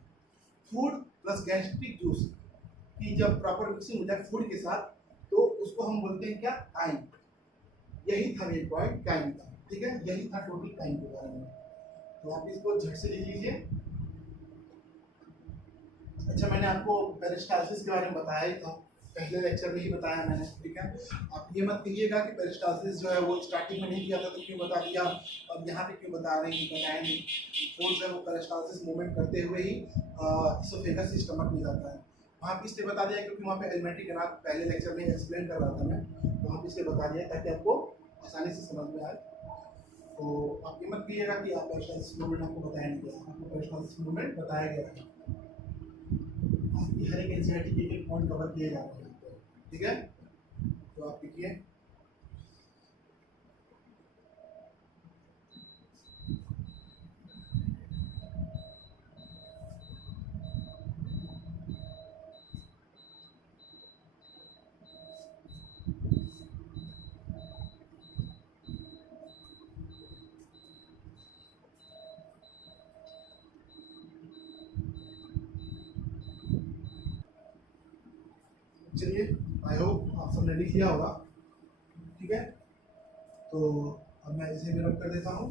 फूड प्लस गैस्ट्रिक जूस की जब प्रॉपर मिक्सिंग हो जाए फूड के साथ तो उसको हम बोलते हैं क्या, काइम। यही था मेन पॉइंट काइम का, ठीक है, यही था टोटल काइम के बारे में। तो आप इसको झट से लिख लीजिए। अच्छा, मैंने आपको पेरिस्टाल्सिस के बारे में बताया ही था, पहले लेक्चर में ही बताया मैंने, ठीक है। आप ये मत कहिएगा कि पेरिस्टाल्सिस जो है वो स्टार्टिंग में नहीं किया था तो क्यों बता दिया, अब यहाँ पे क्यों बता रहे हैं, बताया नहीं। फोर्स है वो पेरिस्टाल्सिस मूवमेंट करते हुए ही इसोफेगस से स्टमक में जाता है। वहाँ पे इसलिए बता दिया क्योंकि वहाँ पे एलिमेंट्री कैनाल पहले लेक्चर में एक्सप्लेन कर रहा था मैं, वहाँ पे इसलिए बता दिया ताकि आपको आसानी से समझ में आए। तो आप ये मत कहिएगा कि आप पेरिस्टाल्सिस मूवमेंट आपको बताया नहीं गया, आपको पेरिस्टाल्सिस मूवमेंट बताया गया है। आपकी हर एक एनसीईआरटी के एक पॉइंट कवर किए जा रहे हैं, ठीक है। तो आप लिखिए, चलिए, आई होप आप सबने लिख लिया होगा, ठीक है। तो अब मैं इसे भी रब कर देता हूँ।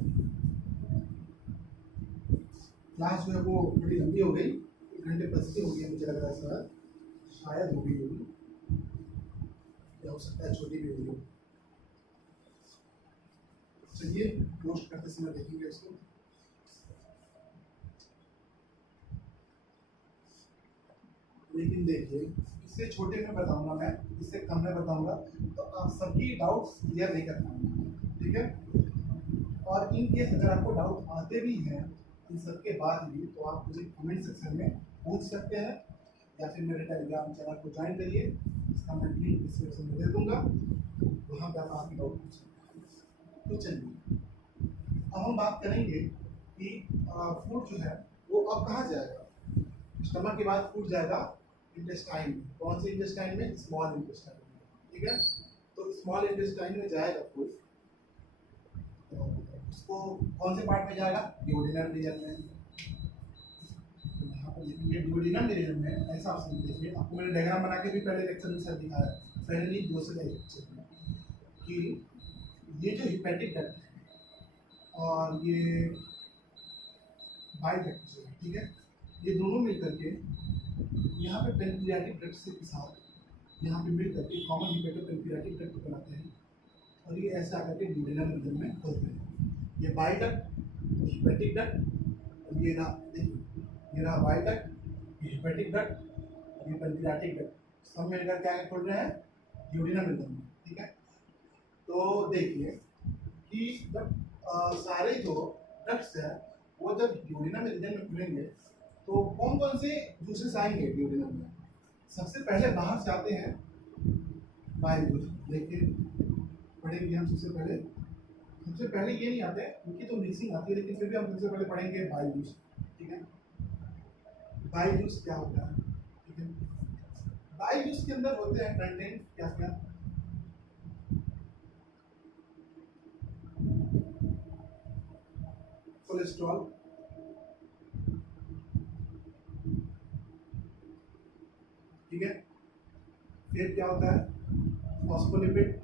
क्लास जो है वो थोड़ी लंबी हो गई, 1 घंटे 25 हो गई, मुझे लग रहा है सर शायद हो गई होगी, या हो सकता है छोटी भी हुई हो। चलिए, पोस्ट करते समय देखेंगे इसको। लेकिन देखिए, इससे छोटे में बताऊंगा मैं, इससे कम में बताऊंगा तो आप सबकी डाउट्स क्लियर नहीं कर पाएंगे, ठीक है। और इन केस अगर आपको डाउट आते भी हैं इन सबके बाद भी तो आप मुझे कमेंट सेक्शन में पूछ सकते हैं, या फिर मेरे टेलीग्राम चैनल को ज्वाइन करिए, इसका मैं लिंक डिस्क्रिप्शन में दे दूंगा, वहाँ पर आप आपकी डाउट पूछ सकते हैं। तो चलिए, अब हम बात करेंगे कि फूड जो है वो अब कहाँ जाएगा। स्टमक के बाद फूड जाएगा इंटेस्टाइन में। कौन से इंटेस्टाइन में, स्मॉल इंटेस्टाइन में, ठीक है। तो स्मॉल इंटेस्टाइन में जाएगा फूड, तो उसको कौन से पार्ट में जाएगा, ड्यूडेनम रीजन में। तो यहाँ पर देखेंगे ड्यूडेनम रीजन में, ऐसा आप देखिए, आपको मैंने डायग्राम बना के भी पहले लेक्चर में सर दिखाया, पहले नहीं दूसरे लेक्चर में, कि ये जो हिपैटिक डक्ट है और ये बाइल डक्ट जो है, ठीक है, ये दोनों मिलकर के यहाँ पे पेनक्रियाटिक डक्ट के साथ यहाँ पे मिल करके कॉमन हिपेटो पेनक्रियाटिक डक्ट बनाते हैं, और ये ऐसे आकर के ड्यूडेनम रीजन में खुलते हैं। ये बाइल डक्ट, हिपैटिक डक्ट, और ये रहा, देखिए ये रहा बाइल डक्ट, ये हिपैटिक डक्ट, और ये पेनक्रियाटिक डक्ट, सब मिलकर के आगे खुल रहे हैं ड्यूडेनम रीजन में, ठीक है। तो देखिए कि जब सारे जो डक्ट्स हैं वो जब ड्यूडेनम रीजन में खुलेंगे तो कौन कौन से जूसेस आएंगे ड्यूडेनम में। सबसे पहले बाहर से आते हैं बाइल जूस, देखिए पढ़ेंगे हम सबसे पहले सबसे पहले ये नहीं आते, उनकी तो मिक्सिंग आती है, लेकिन फिर भी हम सबसे पहले पढ़ेंगे बाई जूस। ठीक है, बाई जूस क्या होता है? ठीक है, बाई जूस के अंदर होते हैं कंटेंट क्या क्या? कोलेस्ट्रॉल, ठीक है, फिर क्या होता है? फॉस्फोलिपिड,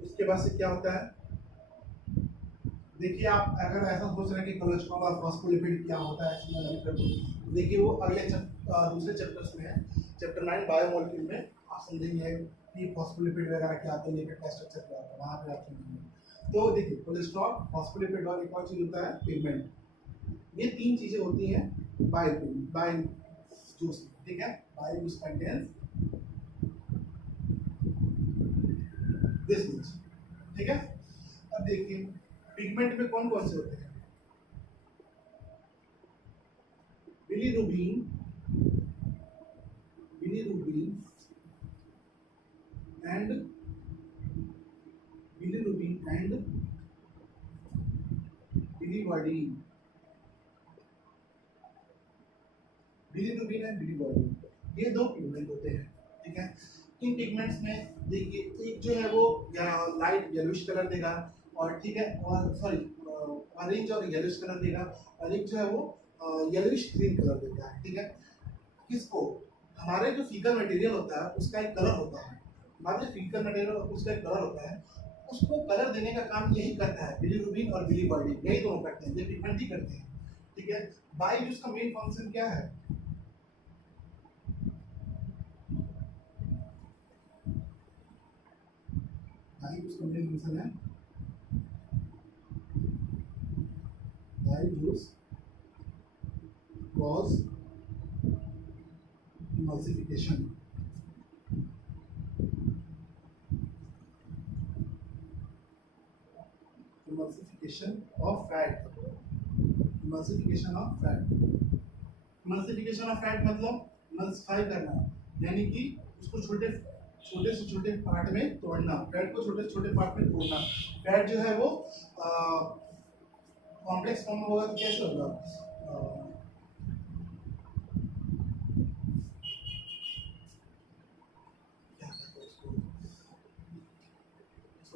उसके बाद से क्या होता है? देखिए, आप अगर ऐसा सोच रहे हैं कि कोलेस्ट्रॉल और फॉस्फोलिपिड क्या होता है, देखिए वो अगले दूसरे चैप्टर्स में है, चैप्टर 9 बायोमोलिक्यूल में आप समझेंगे कि फॉस्फोलिपिड वगैरह क्या होता है, लिपिड का स्ट्रक्चर क्या होता है, वहाँ पे आप समझेंगे। तो देखिए, कोलेस्ट्रॉल, फॉस्फोलिपिड और एक और चीज होता है पिगमेंट, ये तीन चीजें होती हैं बाय जूस। ठीक है, bile juice contains this much. ठीक है, अब देखिए पिगमेंट में कौन कौन से होते हैं? Bilirubin, bilirubin and bilirubin and biliverdin, bilirubin and biliverdin, ये दो पिगमेंट होते हैं। ठीक है, इन पिगमेंट्स में देखिए एक जो है वो लाइट येलोइश कलर देगा, और ठीक है, और सॉरी ऑरेंज और येलोइश कलर देगा, और एक जो है वो येलोइश ग्रीन कलर देता है। ठीक है, किसको? हमारे जो फीकल मटेरियल होता है उसका एक कलर होता है, हमारे जो फीकल मटेरियल उसका एक कलर होता है, उसको कलर देने का काम यही करता है बिलीरुबिन और बिलीवर्डिन, यही दोनों करते हैं, ये पिगमेंट ही करते हैं। ठीक है, बाई जूस का मेन फंक्शन क्या है? बाई जूस का मेन फंक्शन है, by juice cause emulsification, emulsification of fat, emulsification of fat, emulsification of fat मतलब emulsify करना, यानी कि उसको छोटे छोटे से छोटे पार्ट में तोड़ना, फैट को छोटे छोटे पार्ट में तोड़ना। फैट जो है वो कॉम्प्लेक्स फॉर्म में होगा तो कैसे होगा?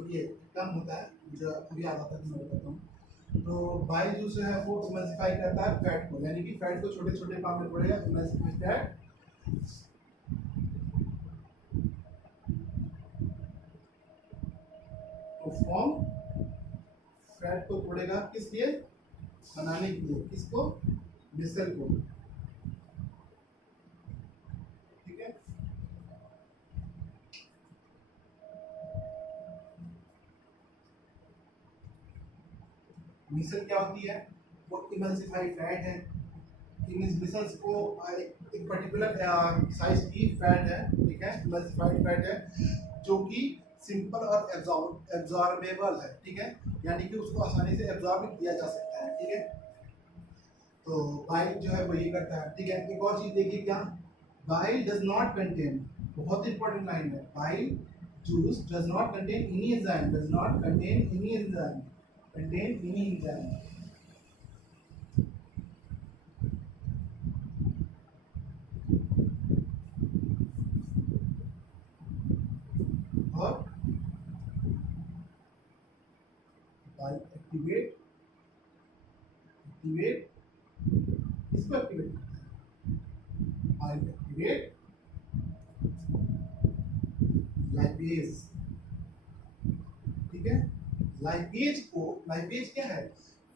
ये कम होता है, जो अभी याद आता है मैं बताता हूँ। तो बाई जूस है वो इमल्सिफाई करता है फैट को, यानी कि फैट को छोटे छोटे पार्ट में तोड़ेगा, इमल्सिफाइड तो फॉर्म, फैट को तोड़ेगा किस लिए? बनाने के लिए, किसको? मिसल को। ठीक है, मिसल क्या होती है? वो इमल्सिफाइड फैट है, मिसल्स को एक पर्टिकुलर साइज की फैट है, ठीक है, इमल्सिफाइड फैट है, जो कि सिंपल और एब्जॉर्बेबल है। ठीक है, यानी कि उसको आसानी से एब्जॉर्ब किया जा सकता है। ठीक है, तो बाइल जो है वो ये करता है। ठीक है, एक और चीज देखिए क्या, बाइल डज नॉट कंटेन, बहुत इंपॉर्टेंट लाइन है, bile juice does not contain any enzyme, does not contain any enzyme, contain any enzyme. और बाइल एक्टिवेट, एक्टिवेट इसको एक्टिवेट करता है, बाइल एक्टिवेट लाइपेज। ठीक है, लाइपेज को, लाइपेज क्या है?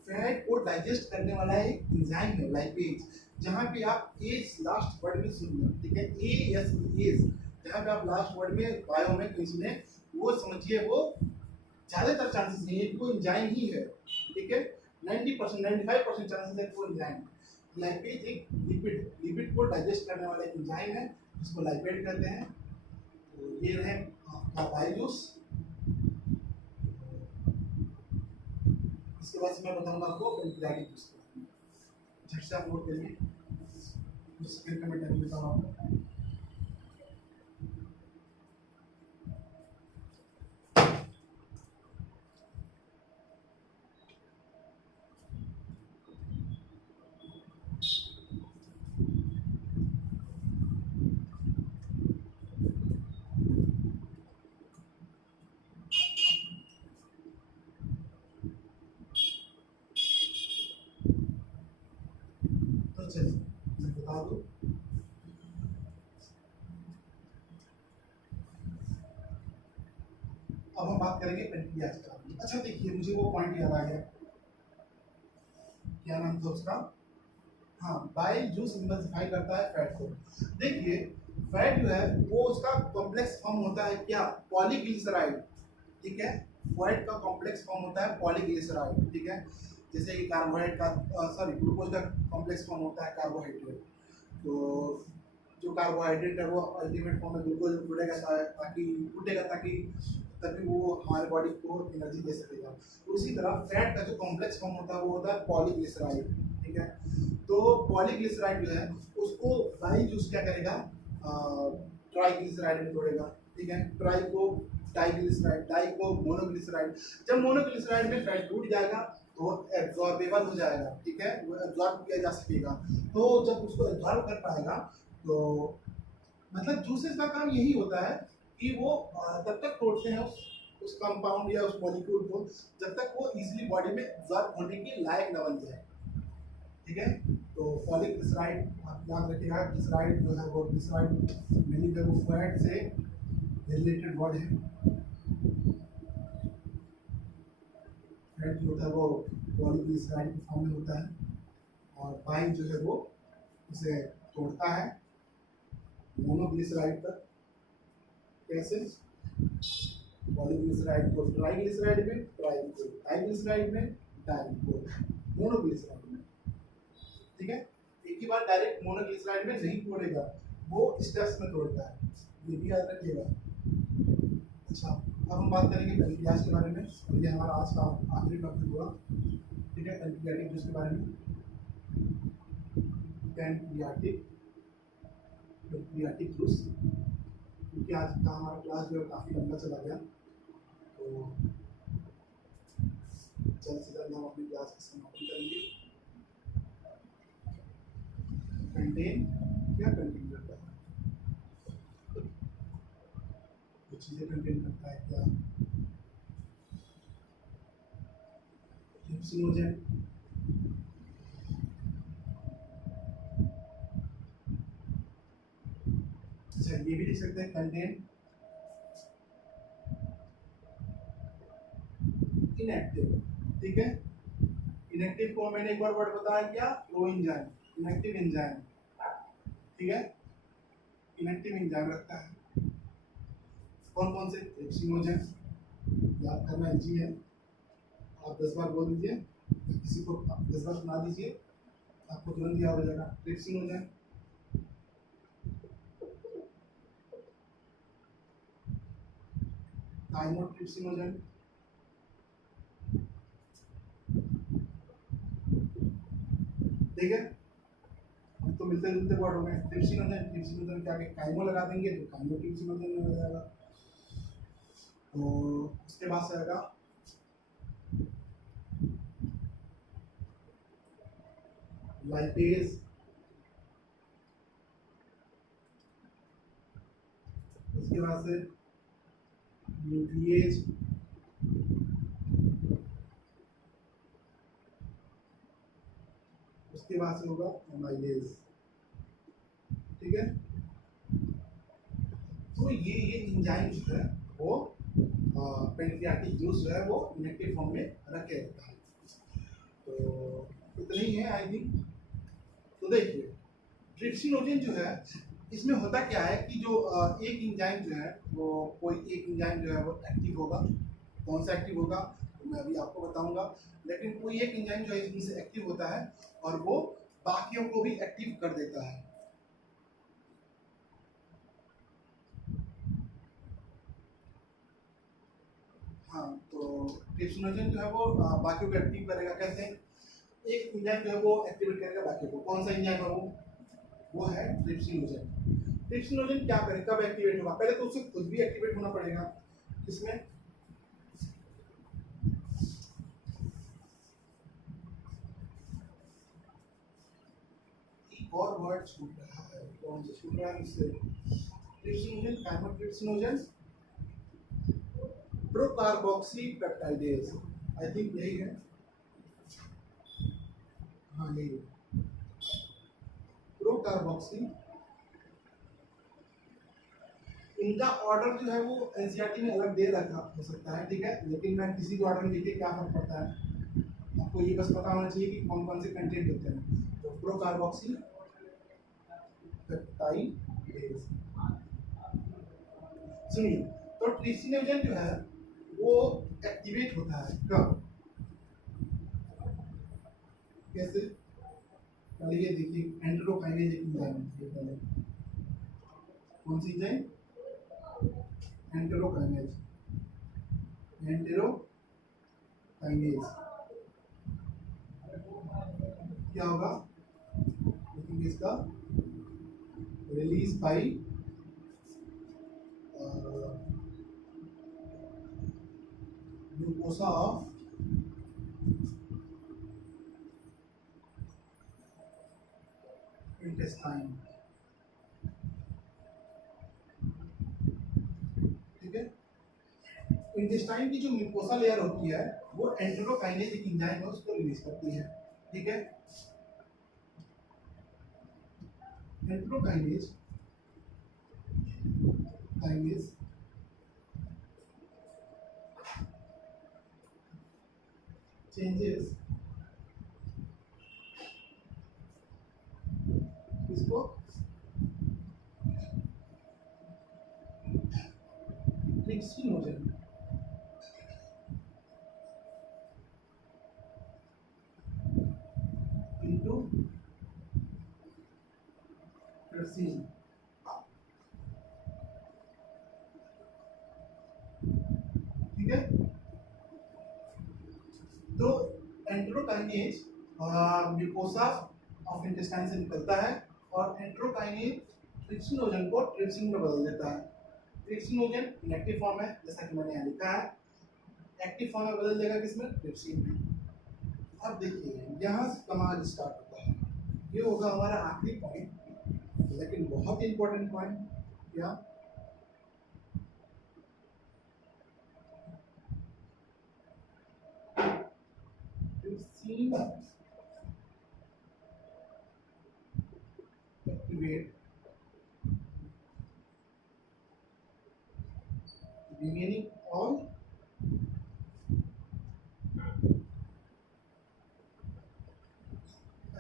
फैट को डाइजेस्ट करने वाला एक एंजाइम है लाइपेज, जहां पे आप एज लास्ट वर्ड में सुनिए। ठीक है, ए एस एज, जहां पे आप लास्ट वर्ड में बायो में कहीं सुने, वो समझिए वो ज्यादातर चांसेस नहीं है कि कोई एंजाइम ही है। ठीक है, 90% 95% चांसेस है कोई एंजाइम। लाइपेज एक लिपिड, लिपिड को डाइजेस्ट करने वाला एक एंजाइम है, जिसको लाइपेड कहते हैं। तो ये रहे आपका बाइल जूस। इसके बाद मैं बताऊंगा आपको पेंक्रियाटिक जूस के बारे में, झट से आप नोट करिए, कुछ सेकंड का मैं टाइम देता हूं आपको। हटा दो। अब हम बात करेंगे पेनक्रियाज का। अच्छा देखिए, मुझे वो पॉइंट याद आ गया, क्या नाम था उसका, हाँ, बाइल जूस इमल्सिफाई करता है फैट को। देखिए फैट जो है वो उसका कॉम्प्लेक्स फॉर्म होता है क्या, पॉलीग्लिसराइड, ठीक है। फैट का कॉम्प्लेक्स फॉर्म होता है पॉलीग्लिसराइड, ठीक है। जैसे कि कार्बोहाइड्रेट का सॉरी ग्लूकोज का कॉम्प्लेक्स फॉर्म होता है कार्बोहाइड्रेट। तो जो कार्बोहाइड्रेट है वो अल्टीमेट फॉर्म में ग्लूकोज में टूटेगा ताकि तभी वो हमारे बॉडी को एनर्जी दे सकेगा। तो उसी तरह फैट का जो कॉम्प्लेक्स फॉर्म होता है वो होता है पॉलीग्लिसराइड, ठीक है। तो पॉलीग्लिसराइड जो है उसको बाइल जूस क्या करेगा, ट्राइग्लिसराइड में तोड़ेगा, ठीक है। ट्राई को डाइग्लिसराइड, डाई को मोनोग्लिसराइड। जब मोनोग्लिसराइड में फैट टूट जाएगा तो एब्जॉर्बेबल हो जाएगा, ठीक है, वो एब्जॉर्ब किया जा सकेगा। तो जब उसको एब्जॉर्ब कर पाएगा तो मतलब जूसेस का काम यही होता है कि वो तब तक तोड़ते हैं उस कंपाउंड या उस मॉलिक्यूल को जब तक वो इजीली बॉडी में एब्जॉर्ब होने के लायक न बन जाए, ठीक है। तो पॉलीग्लिसराइड आप याद रखिएगा, ग्लिसराइड जो है वो ग्लिसराइड मीनिंग है वो फैट से रिलेटेड वर्ड है। फैट जो होता है वो पॉलीग्लिसराइड के फॉर्म में होता है और बाइल जो है वो उसे तोड़ता है मोनोग्लिसराइड तक। कैसे, पॉलीग्लिसराइड को ट्राइग्लिसराइड में, ट्राई को डाइग्लिसराइड में, डाई को मोनोग्लिसराइड में, ठीक है। एक ही बार डायरेक्ट मोनोग्लिसराइड में नहीं तोड़ेगा, वो स्टेप्स में तोड़ता है, ये भी याद रखिएगा। अच्छा, अब हम बात करेंगे पेनक्रियाज के बारे में और ये हमारा आज का आखिरी टॉपिक हुआ, ठीक है, पेनक्रियाटिक जूस के बारे में। पेनक्रियाटिक जूस, क्योंकि आज का हमारा क्लास जो है काफ़ी लंबा चला गया, तो जल्द से जल्द हम अपनी क्लास की समाप्ति करेंगे। कंटेन क्या कंटेन करता है, कुछ चीज़ें कंटेन करता है क्या, ट्रिप्सिनोजेन, अच्छा ये भी लिख सकते हैं कंटेन इनएक्टिव, ठीक है। इनएक्टिव को मैंने एक बार वर्ड बताया क्या, प्रो एंजाइम, इनएक्टिव एंजाइम, ठीक है, इनएक्टिव एंजाइम रखता है। कौन कौन से, ट्रिप्सिनोजेन, याद करना इजी है, आप 10 बार बोल दीजिए, किसी को 10 बार सुना दीजिए, आपको तुरंत याद हो जाएगा। ट्रिप्सिनोजेन, थाइमोट्रिप्सिनोजेन, ठीक है, तो मिलते जुलते वर्ड हो गए। ट्रिप्सिनोजेन, ट्रिप्सिनोजेन क्या काइमो लगा देंगे तो काइमोट्रिप्सिनोजेन में हो जाएगा। तो उसके बाद से आएगा लाइपेज, उसके बाद से न्यूक्लिएज, उसके बाद से होगा एमाइलेज, ठीक है। तो ये एंजाइम जो है वो पेनक्रियाटिक जूस जो है वो इनएक्टिव फॉर्म में रखे रहता है। तो इतना ही है आई थिंक। तो देखिए ट्रिप्सिनोजेन जो है इसमें होता क्या है कि जो एक एंजाइम जो है वो कोई एक एंजाइम जो है वो एक्टिव होगा, कौन सा एक्टिव होगा तो मैं अभी आपको बताऊंगा, लेकिन कोई एक एंजाइम जो है इसमें से एक्टिव होता है और वो बाकियों को भी एक्टिव कर देता है। हाँ, तो ट्रिप्सिनोजेन जो है वो बाकियों को एक्टिव करेगा। कैसे, एक एंजाइम जो है वो एक्टिवेट करेगा बाकियों को, कौन सा एंजाइम है वो है ट्रिप्सिनोजेन। ट्रिप्सिनोजेन क्या करे, कब एक्टिवेट होगा, पहले तो उसे खुद भी एक्टिवेट होना पड़ेगा। इसमें एक और वर्ड छूट रहा है, कौन सा छूट रहा है इससे, trypsinogen, chymotrypsinogen, procarboxypeptidase, I think यही है, हाँ यही है, प्रो प्रोकार्बोक्सी, इनका ऑर्डर जो है वो एनसीईआरटी में अलग दे रखा हो सकता है, ठीक है, लेकिन मैं किसी भी ऑर्डर में लिखे क्या फर्क पड़ता है, आपको ये बस पता होना चाहिए कि कौन कौन से कंटेंट होते हैं। तो प्रोकार्बोक्सी पेप्टाइडेज, सुनिए, तो ट्रिप्सिनोजन जो है वो एक्टिवेट होता है कब, कैसे, पहले ये देखिए एंटेरोकाइनेज एक एंजाइम है, पहले कौन सी एंजाइम, एंटेरोकाइनेज, एंटेरोकाइनेज क्या होगा, लेकिन इसका रिलीज बाई ग्लूकोसा ऑफ इंटेस्टाइन, ठीक है। इंटेस्टाइन की जो म्यूकोसा लेयर होती है वो एंटेरोकाइनेज एक एंजाइम है उसको रिलीज करती है, ठीक है। एंटेरोकाइनेज काइनेज चेंजेस इसको ट्रिप्सिनोजन इनटू ट्रिप्सिन, ठीक है। तो एंटेरोकाइनेज म्यूकोसा ऑफ इंटेस्टाइन से निकलता है और एंटेरोकाइनेज ट्रिप्सिनोजन को ट्रिप्सिन में बदल देता है। ट्रिप्सिनोजन इनएक्टिव फॉर्म है, जैसा कि मैंने यहाँ लिखा है, एक्टिव फॉर्म में बदल देगा किसमें, ट्रिप्सिन में। अब देखिए यहाँ से कमाल स्टार्ट होता है, ये होगा हमारा आखिरी पॉइंट, लेकिन बहुत इंपॉर्टेंट पॉइंट, क्या, trypsin activate remaining all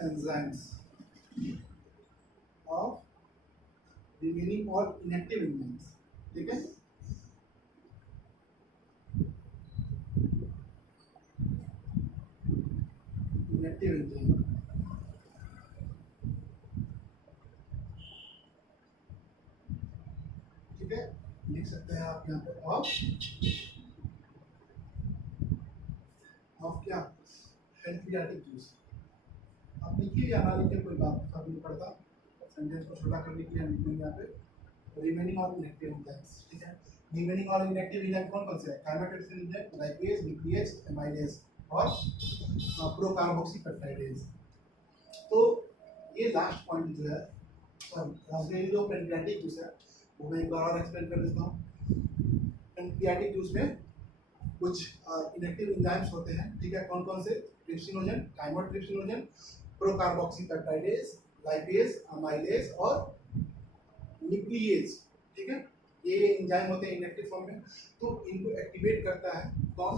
enzymes of remaining all inactive enzymes, ठीक है। inactive enzyme, ठीक है, लिख सकते हैं आप यहाँ पे ऑफ क्या, पैंक्रियाटिक जूस। आप लिखिए या ना लिखिए कोई बात फर्क नहीं पड़ता, सेंटेंस को छोटा करने के लिए हम लिखेंगे यहाँ पे रिमेनिंग ऑल इनएक्टिव एंजाइम्स, ठीक है। रिमेनिंग ऑल इनएक्टिव एंजाइम कौन कौन से हैं, chymotrypsin enzyme, lipase, nuclease, amylase और प्रोकार्बोक्सी पेप्टाइडेज। तो ये लास्ट पॉइंट जो है, जो पैंक्रियाटिक जूस है वो मैं एक बार और एक्सप्लेन कर देता हूँ। पैंक्रियाटिक जूस में कुछ इनएक्टिव एंजाइम्स होते हैं, ठीक है, कौन कौन से, trypsinogen, chymotrypsinogen, procarboxypeptidase, lipase, amylase और न्यूक्लियेज, ठीक है। ये एंजाइम होते हैं इनएक्टिव फॉर्म में, तो इनको एक्टिवेट करता है कौन,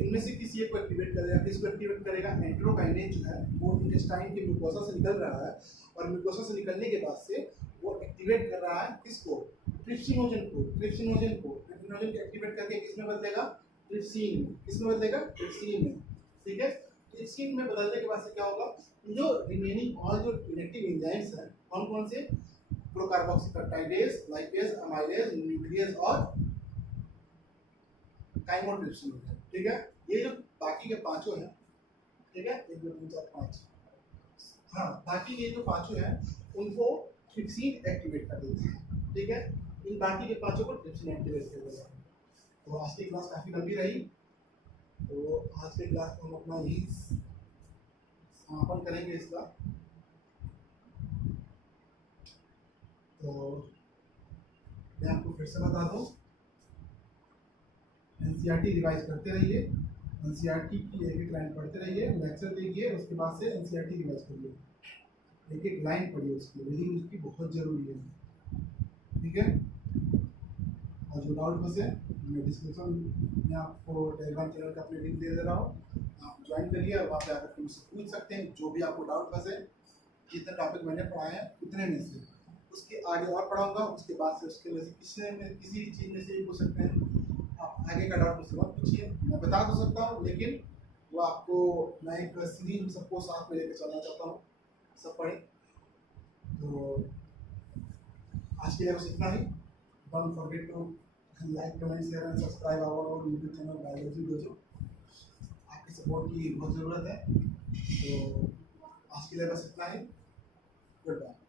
इनमें से किसी एक को एक्टिवेट करेगा, किसको एक्टिवेट करेगा, एंटेरोकाइनेज जो है वो इंटेस्टाइन के म्यूकोसा से निकल रहा है और म्यूकोसा से निकलने के बाद से वो एक्टिवेट कर रहा है किसको, ट्रिप्सिनोजन को, ट्रिप्सिनोजन को एक्टिवेट करके किसमें बदलेगा, ट्रिप्सिन में, किसमें बदलेगा, ट्रिप्सिन में, ठीक है। ट्रिप्सिन में बदलने के बाद से क्या होगा, जो रिमेनिंग और जो इनएक्टिव एंजाइम्स हैं कौन कौन से, procarboxy peptidase, lipase, amylase, nuclease और काइमोट्रिप्सिनोजन, ठीक है। ये जो बाकी के पांचों हैं, ठीक है, 1 2 3 4 5, हाँ, बाकी ये जो पांचों हैं उनको ट्रिप्सिन एक्टिवेट कर देते हैं, ठीक है। इन बाकी के पांचों को ट्रिप्सिन एक्टिवेट कर देगा। तो आज की क्लास काफ़ी लंबी रही, तो आज के क्लास को हम अपना यही समापन करेंगे इसका। तो मैं आपको फिर से बता दूँ, एनसीईआरटी रिवाइज करते रहिए, एनसीईआरटी की एक लाइन पढ़ते रहिए, लेक्चर देखिए, उसके बाद से एनसीईआरटी रिवाइज करिए। एक एक लाइन पढ़िए, उसकी रीडिंग उसकी बहुत ज़रूरी है, ठीक है। और जो डाउट फंसे, मैं डिस्क्रिप्शन में आपको टेलीग्राम चैनल का अपने लिंक दे रहा हूँ, आप ज्वाइन करिए और वहाँ पे आकर तुमसे पूछ सकते हैं जो भी आपको डाउट फंसे। जितने टॉपिक मैंने पढ़ाए हैं उतने में से, उसके आगे और पढ़ाऊँगा, उसके बाद से उसके वजह से किसी भी चीज़ में से भी पूछ सकते हैं आप। आगे का डाउट मुझसे मत पूछिए, मैं बता तो सकता हूँ, लेकिन वो आपको मैं एक सीरीज सबको साथ में लेकर चलना चाहता हूँ, सब पढ़ें। तो आज के लिए बस इतना ही। Don't forget to like, comment, share and subscribe our YouTube channel biology dojo. आपकी सपोर्ट की बहुत ज़रूरत है। तो आज के लिए बस इतना ही। Good bye.